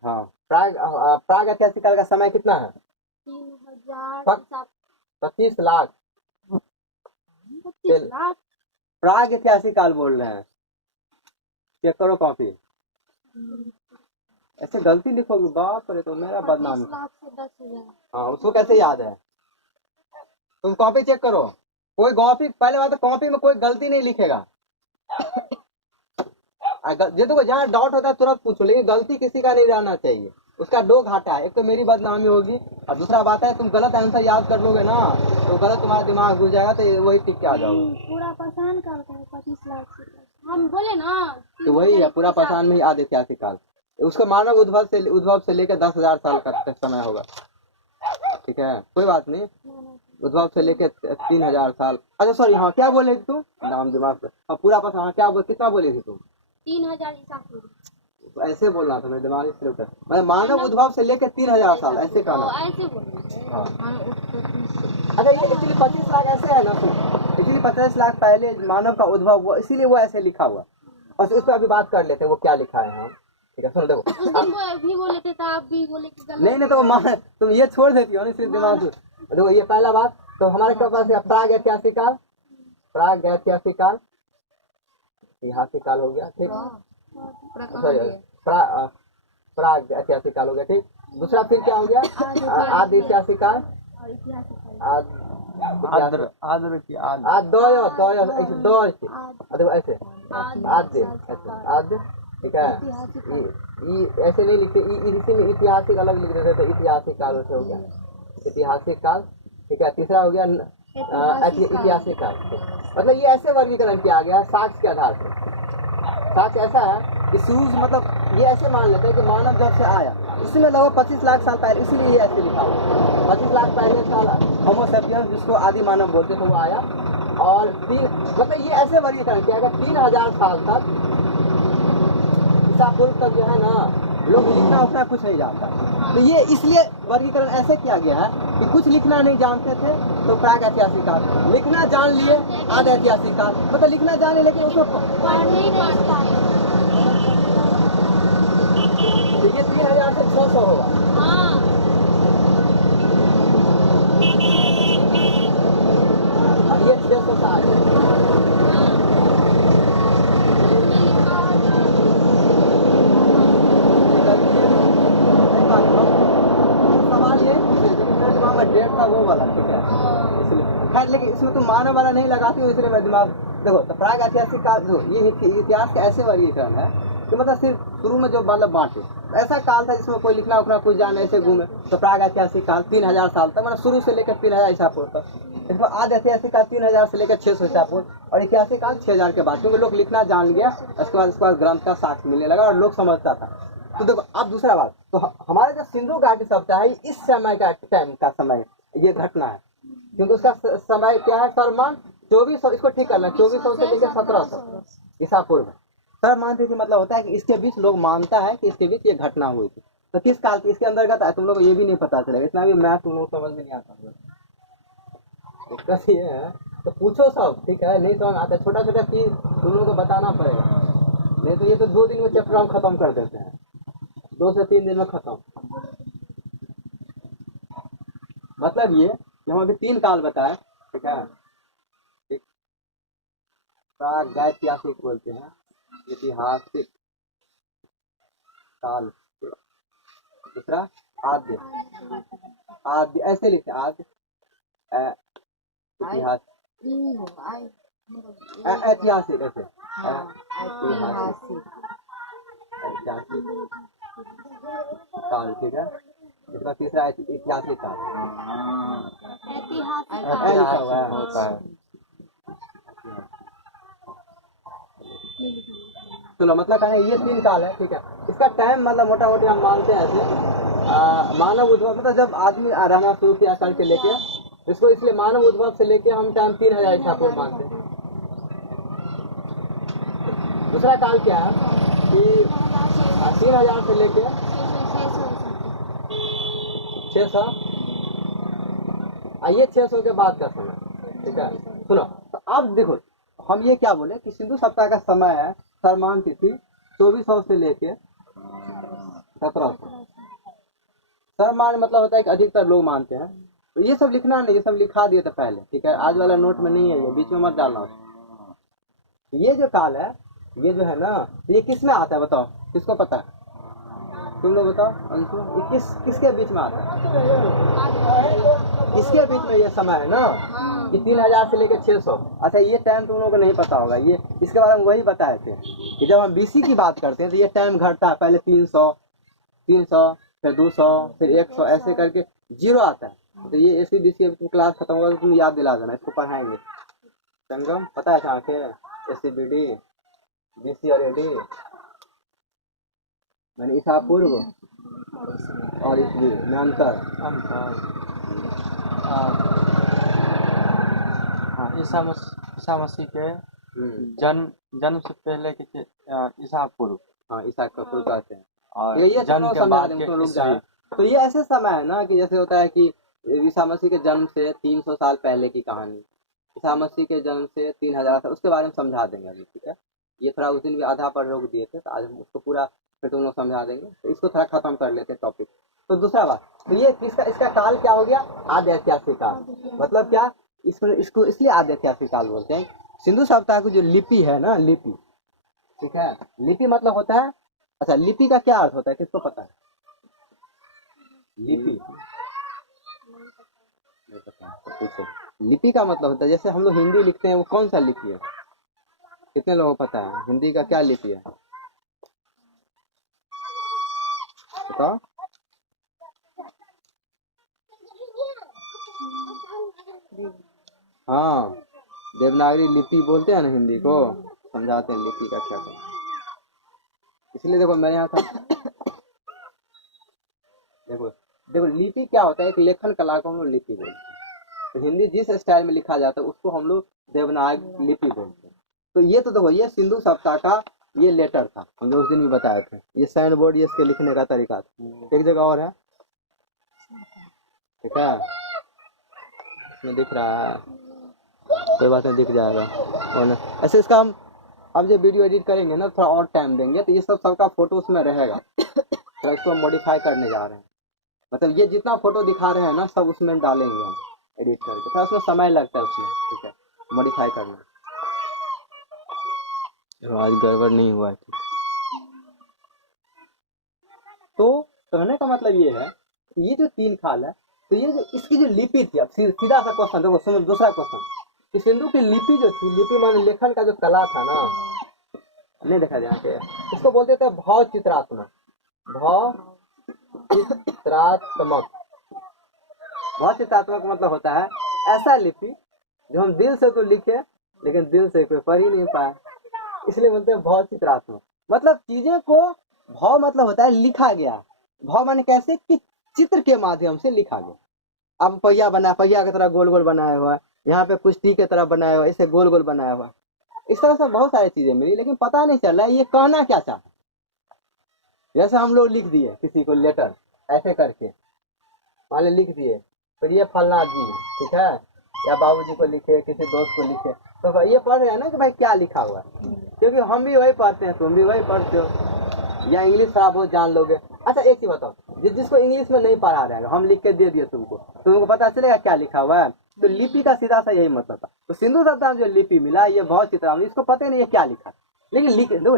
हाँ, प्रागैतिहासिक काल का समय कितना है? 25 लाख। प्राग ऐतिहासिक काल बोल रहे हैं, चेक करो कॉपी। ऐसे गलती लिखोगे बाप रे, तो मेरा बदनाम। हाँ, उसको कैसे याद है? तुम कॉपी चेक करो, कोई कॉपी, पहले बात तो कॉपी में कोई गलती नहीं लिखेगा। ये तो जहाँ डाउट होता है तुरंत पूछो, लेकिन गलती किसी का नहीं रहना चाहिए, उसका दो घाटा है, एक तो मेरी बदनामी होगी और दूसरा बात है तुम गलत आंसर याद कर लोगे ना तो गलत तुम्हारा दिमाग घुस जाएगा, तो वही टिक के आ जाओगे। पूरा पाषाण काल का 25 लाख से हम बोले ना, तो वही है पूरा पाषाण में ही आदि ऐतिहासिक काल। उसको मानव उद्भव से लेकर 10,000 साल का समय होगा, ठीक है, कोई बात नहीं। उद्भव से लेकर 3,000 साल। अच्छा सॉरी, हाँ क्या बोले तू? नाम दिमाग पे। हाँ पूरा पाषाण, क्या बोल, कितना बोले थी तुम? 3,000 ईसा पूर्व। तो ऐसे बोलना था, मेरे दिमाग से उठा। मतलब मानव उद्भव से लेकर 3000 साल ऐसे कहना। ऐसे बोल हाँ। अच्छा ये एक्चुअली 25 लाख ऐसे है ना, एक्चुअली 50 लाख पहले मानव का उद्भव हुआ, इसीलिए वो ऐसे लिखा हुआ। और उस पर अभी बात कर लेते हैं वो क्या लिखा है हम। ठीक है सुनो देखो। उस दिन वो भी बोले थे, आप भी बोले कि गलत। नहीं तो तुम ये छोड़ देती हो ना इसलिए दिमाग से। देखो ये पहला बात तो हमारे पास प्राग ऐतिहासिक काल, प्राग ऐतिहासिक काल, ऐतिहासिक काल हो गया ठीक। सॉरी प्राग ऐतिहासिक काल हो गया ठीक। दूसरा फिर क्या हो गया, आदि ऐतिहासिक काल, ऐसे आद्य ठीक है। ऐसे नहीं लिखते, इसी में ऐतिहासिक अलग लिख देते, तो ऐतिहासिक काल से हो गया ऐतिहासिक काल ठीक है। तीसरा हो गया ऐतिहासिक काल। मतलब ये ऐसे वर्गीकरण किया गया साक्ष्य के आधार पर। साक्ष्य ऐसा है कि शुरू मतलब ये ऐसे मान लेते हैं कि मानव जब से आया, इसमें लगभग 25 लाख साल पहले, इसीलिए ये ऐसे लिखा हुआ 25 लाख पहले साल होमो सेपियंस जिसको आदि मानव बोलते थे वो आया। और मतलब ये ऐसे वर्गीकरण किया गया 3000 साल तक ईसा पूर्व तक जो है ना लोग लिखना उतना कुछ नहीं जानता। तो ये इसलिए वर्गीकरण ऐसे किया गया है कि कुछ लिखना नहीं जानते थे तो प्राग ऐतिहासिक काल, लिखना जान लिए आदि ऐतिहासिक काल। मतलब लिखना जाने लेकिन उसको तो ये 3000 से 600 होगा। अब ये 600 का सवाल ये डेट था वो वाला ठीक है, इसलिए खैर लेकिन इसमें तो मानव वाला नहीं लगाती हूँ, इसलिए मैं दिमाग देखो। तो प्राग ऐतिहासिक काल ये इतिहास का ऐसे वर्गीकरण है कि मतलब सिर्फ शुरू में जो मतलब बांटे ऐसा काल था जिसमें कोई लिखना उखना कुछ जाने ऐसे घूमे। तो प्राग ऐतिहासिक काल 3000 साल तक, मतलब शुरू से लेकर 3000 ईसा पूर्व तक। इसमें आदि ऐतिहासिक काल 3000 से लेकर 600 ईसा पूर्व, और ऐतिहासिक काल 6000 के बाद, क्योंकि लोग लिखना जान गया। उसके बाद ग्रंथ का साक्ष्य मिलने लगा और लोग समझता था। तो देखो अब दूसरा बात, तो हमारा जो सिंधु घाटी सभ्यता है इस समय का टाइम का समय ये घटना है, क्योंकि उसका समय क्या है सरमान 2400, इसको ठीक करना 2400 से लेकर 1700 ईसा पूर्व। सर मानते कि मतलब होता है कि इसके बीच लोग मानता है कि इसके बीच ये घटना हुई थी। तो किस काल की इसके अंतर्गत है तुम लोग को ये भी नहीं पता चलेगा, इतना भी मैथ तुम लोग समझ में नहीं आता। दिक्कत ये है तो पूछो सब ठीक है, नहीं समझ आता छोटा छोटा चीज तुम लोग को बताना पड़ेगा, नहीं तो ये तो 2 दिन में चैप्टर हम खत्म कर देते हैं, 2 से 3 दिन में खत्म। मतलब ये हम अभी 3 काल बताए ठीक है, प्राग ऐतिहासिक बोलते हैं, ऐतिहासिक काल, दूसरा आद्य, आद्य ऐसे लिखते आद्य इतिहास ऐतिहासिक ऐसे ऐतिहासिक काल ठीक है। इसका तीसरा ऐतिहासिक काल लिखा हुआ है। चलो मतलब कहना ये 3 काल है ठीक है। इसका टाइम मतलब मोटा मोटी हम मानते हैं ऐसे मानव उद्भव मतलब जब आदमी रहना शुरू किया करके लेके इसको, इसलिए मानव उद्भव से लेके हम टाइम 3000 ईसा पूर्व मानते हैं। दूसरा काल क्या है कि 3000 से लेके 600, ये 600 के बाद का समय ठीक है। सुनो तो अब देखो हम ये क्या बोले कि सिंधु सभ्यता का समय है सरमान तिथि 2400 से लेके 1700। सरमान मतलब होता है कि अधिकतर लोग मानते हैं, तो ये सब लिखना नहीं, ये सब लिखा दिए थे पहले ठीक है, आज वाला नोट में नहीं है, ये बीच में मत डालना उसको। ये जो काल है ये जो है ना ये किस में आता है बताओ, किसको पता है तुम लोग बताओ अंशु, ये किसके बीच में आता है? इसके बीच में ये समय है ना कि 3000 से लेकर 600। अच्छा ये टाइम तुम लोगों को नहीं पता होगा, ये इसके बारे में वही बताए थे कि जब हम बीसी की बात करते हैं तो ये टाइम घटता है, पहले 300 फिर 200 फिर 100 ऐसे करके 0 आता है। तो ये एसी बीसी क्लास खत्म होगा तो तुम याद दिला देना, इसको पढ़ाएंगे। संगम पता है कहाँ के, एसी बीडी बीसी और एडी मैंने ईसा पूर्व और ईस्वी में अंतर। हाँ ईसा मसीह के जन्म से पहले के ईसा पूर्व हाँ ईसा का शुरू कहते हैं। और ये जन्म तुम के समझा बाद देंगे, के तुम रुक ईस्वी। जाए। तो ये ऐसे समय है ना कि जैसे होता है कि ईसा मसीह के जन्म से 300 साल पहले की कहानी, ईसा मसीह के जन्म से 3000 साल, उसके बारे में समझा देंगे अभी, ठीक है। ये थोड़ा उस दिन भी आधा पर रोक दिए थे, तो आज हम उसको पूरा फिर तुम लोग समझा देंगे। तो इसको थोड़ा खत्म कर लेते टॉपिक। तो दूसरा बात, तो ये इसका काल क्या हो गया? आद्य ऐतिहासिक काल। मतलब क्या? इसको इसलिए आद्य ऐतिहासिक काल बोलते हैं। सिंधु सभ्यता की जो लिपि है ना, लिपि, ठीक है, लिपि मतलब होता है, अच्छा लिपि का क्या अर्थ होता है, किसको पता है? लिपि नहीं पता है तो पूछो। लिपि का मतलब होता है, जैसे हम लोग हिंदी लिखते हैं, वो कौन सा लिपि है? कितने लोगों को पता है हिंदी का क्या लिपि है? बताओ। हाँ, देवनागरी लिपि बोलते हैं ना हिंदी को, समझाते हैं लिपि का क्या है। इसलिए देखो मेरे यहाँ था, देखो देखो लिपि क्या होता है? एक लेखन कला को हम लोग लिपि बोलते हैं। तो हिंदी जिस स्टाइल में लिखा जाता है उसको हम लोग देवनागरी लिपि बोलते हैं। तो ये तो देखो, ये सिंधु सभ्यता का ये लेटर था, हम लोग उस दिन भी बताए थे। ये साइन बोर्ड, ये इसके लिखने का तरीका था। एक जगह और है, ठीक है, इसमें दिख रहा है, कोई बात नहीं, दिख जाएगा। और ना ऐसे इसका हम अब जो वीडियो एडिट करेंगे ना, थोड़ा और टाइम देंगे, तो ये सबका फोटो उसमें रहेगा। तो इसको हम मॉडिफाई करने जा रहे हैं, मतलब ये जितना फोटो दिखा रहे हैं ना, सब उसमें डालेंगे हम एडिट करके। थोड़ा उसमें समय लगता है उसमें, ठीक है, मॉडिफाई करना। आज गड़बड़ नहीं हुआ है, ठीक। तो कहने का मतलब ये है, ये जो 3 खाल है, तो ये जो इसकी जो लिपि थी, अब सीधा सा क्वेश्चन देखो, सुनो दूसरा क्वेश्चन, कि सिंधु की लिपि जो थी, लिपि माने लेखन का जो कला था ना, नहीं देखा जाए के, इसको बोलते थे भाव चित्रात्मक। भाव चित्रात्मक, भाव चित्रात्मक मतलब होता है ऐसा लिपि जो हम दिल से तो लिखे, लेकिन दिल से कोई पढ़ ही नहीं पाए, इसलिए बोलते हैं भाव चित्रात्मक। मतलब चीजें को, भाव मतलब होता है लिखा गया, भाव माने कैसे कि चित्र के माध्यम से लिखा गया। अब पहिया बना, पहिया की तरह गोल गोल बनाया हुआ है, यहाँ पे कुश्ती की तरह बनाया हुआ है, इसे गोल गोल बनाया हुआ है, इस तरह से बहुत सारी चीजें मिली, लेकिन पता नहीं चल रहा है ये कहना क्या चाहता। जैसे हम लोग लिख दिए किसी को लेटर ऐसे करके, मान ली लिख दिए, फिर ये फलना जी, ठीक है, या बाबूजी को लिखे, किसी दोस्त को लिखे, तो ये पढ़ रहे हैं ना कि भाई क्या लिखा हुआ है, क्योंकि हम भी वही पढ़ते हैं, तुम भी वही पढ़ते हो, या इंग्लिश थोड़ा बहुत जान लोगे। अच्छा एक चीज बताओ, जिसको इंग्लिश में नहीं पढ़ा रहेगा, हम लिख के दे दिए तुमको पता चलेगा क्या लिखा हुआ है? तो लिपि का सीधा सा यही मतलब था। तो सिंधु सभ्यता में जो लिपि मिला, ये बहुत चित्रात्मक, इसको पता ही नहीं है क्या लिखा, लेकिन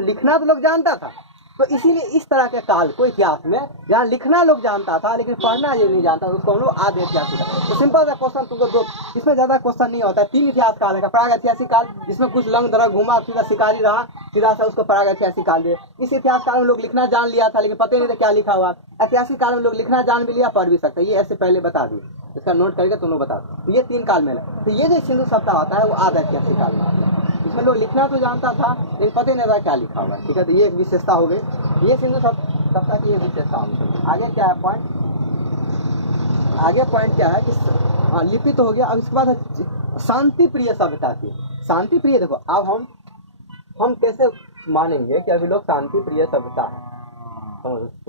लिखना तो लोग जानता था। तो इसीलिए इस तरह के काल को इतिहास में, जहाँ लिखना लोग जानता था लेकिन पढ़ना ये नहीं जानता, उसको हम लोग आद्य ऐतिहासिक काल। तो सिंपल सा क्वेश्चन तुमको दो, इसमें ज्यादा क्वेश्चन नहीं होता है। 3 इतिहास काल है, प्राग ऐतिहासिक काल, जिसमें कुछ लंग दरा घुमा फिरा शिकारी रहा, सीधा सा उसको प्राग ऐतिहासिक काल दे। इस इतिहास काल में लोग लिखना जान लिया था, लेकिन पता ही नहीं था क्या लिखा हुआ। ऐतिहासिक काल में लोग लिखना जान भी लिया, पढ़ भी सकते, ये ऐसे पहले बता दिए, इसका नोट करके तुम लोग बता दो। तो ये 3 काल में है। तो ये जो सिंधु सभ्यता होता है वो आद्य ऐतिहासिक काल में आता है। इसमें लोग लिखना तो जानता था, लेकिन पता नहीं था क्या लिखा हुआ है, ठीक है। तो ये एक विशेषता हो गई, ये सिंधु सभ्यता की ये विशेषता होगी। आगे क्या है पॉइंट? आगे पॉइंट क्या है कि हाँ लिपि तो हो गया। अब इसके बाद है शांति प्रिय सभ्यता की। शांति प्रिय, देखो अब हम कैसे मानेंगे कि अभी लोग शांति प्रिय सभ्यता है?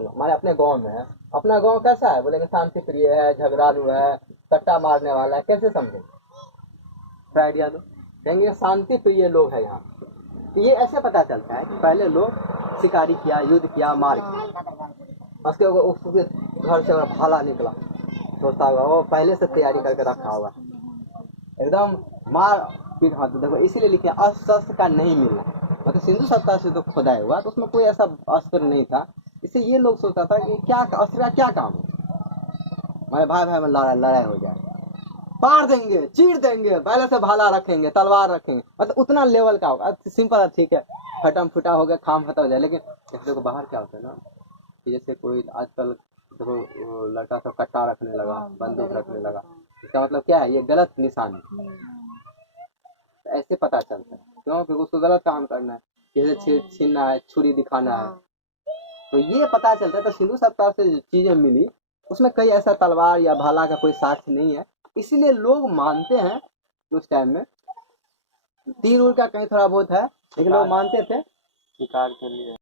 हमारे अपने गांव में है, अपना गांव कैसा है? बोलेंगे शांति प्रिय है, झगड़ालू है, सट्टा मारने वाला है, कैसे समझेंगे? आइडिया दो। कहेंगे शांति प्रिय लोग है यहाँ। तो ये ऐसे पता चलता है कि पहले लोग शिकारी किया, युद्ध किया, मार किया, उसके घर से भाला निकला, सोचता होगा वो पहले से तैयारी करके रखा होगा, एकदम मार पीट। हाँ तो देखो इसीलिए लिखे अस्त्र का नहीं मिलना, मतलब सिंधु सभ्यता से तो खुदाया हुआ, तो उसमें कोई ऐसा अस्त्र नहीं था। इससे ये लोग सोचता था कि क्या अस्त्र का क्या काम है, हमारे भाई भाई में लड़ाई हो जाए, पार देंगे, चीर देंगे, पहले से भाला रखेंगे, तलवार रखेंगे, मतलब उतना लेवल का होगा। सिंपल है, ठीक है, फटम फुटा हो गया, खाम खत्म हो जाए। लेकिन देखो बाहर क्या होता है ना, कि जैसे कोई आजकल देखो लड़का सब कट्टा रखने लगा, बंदूक रखने लगा, इसका मतलब क्या है? ये गलत निशानी। तो ऐसे पता चलता है, क्यों? क्योंकि उसको गलत काम करना है, जैसे छीनना है, छुरी दिखाना है, तो ये पता चलता है। तो सिंधु सभ्यता से जो चीजें मिली, उसमें कई ऐसा तलवार या भाला का कोई साक्ष्य नहीं है, इसीलिए लोग मानते हैं उस टाइम में। तीर उड़ का कहीं थोड़ा बहुत है, लेकिन लोग मानते थे शिकार के लिए।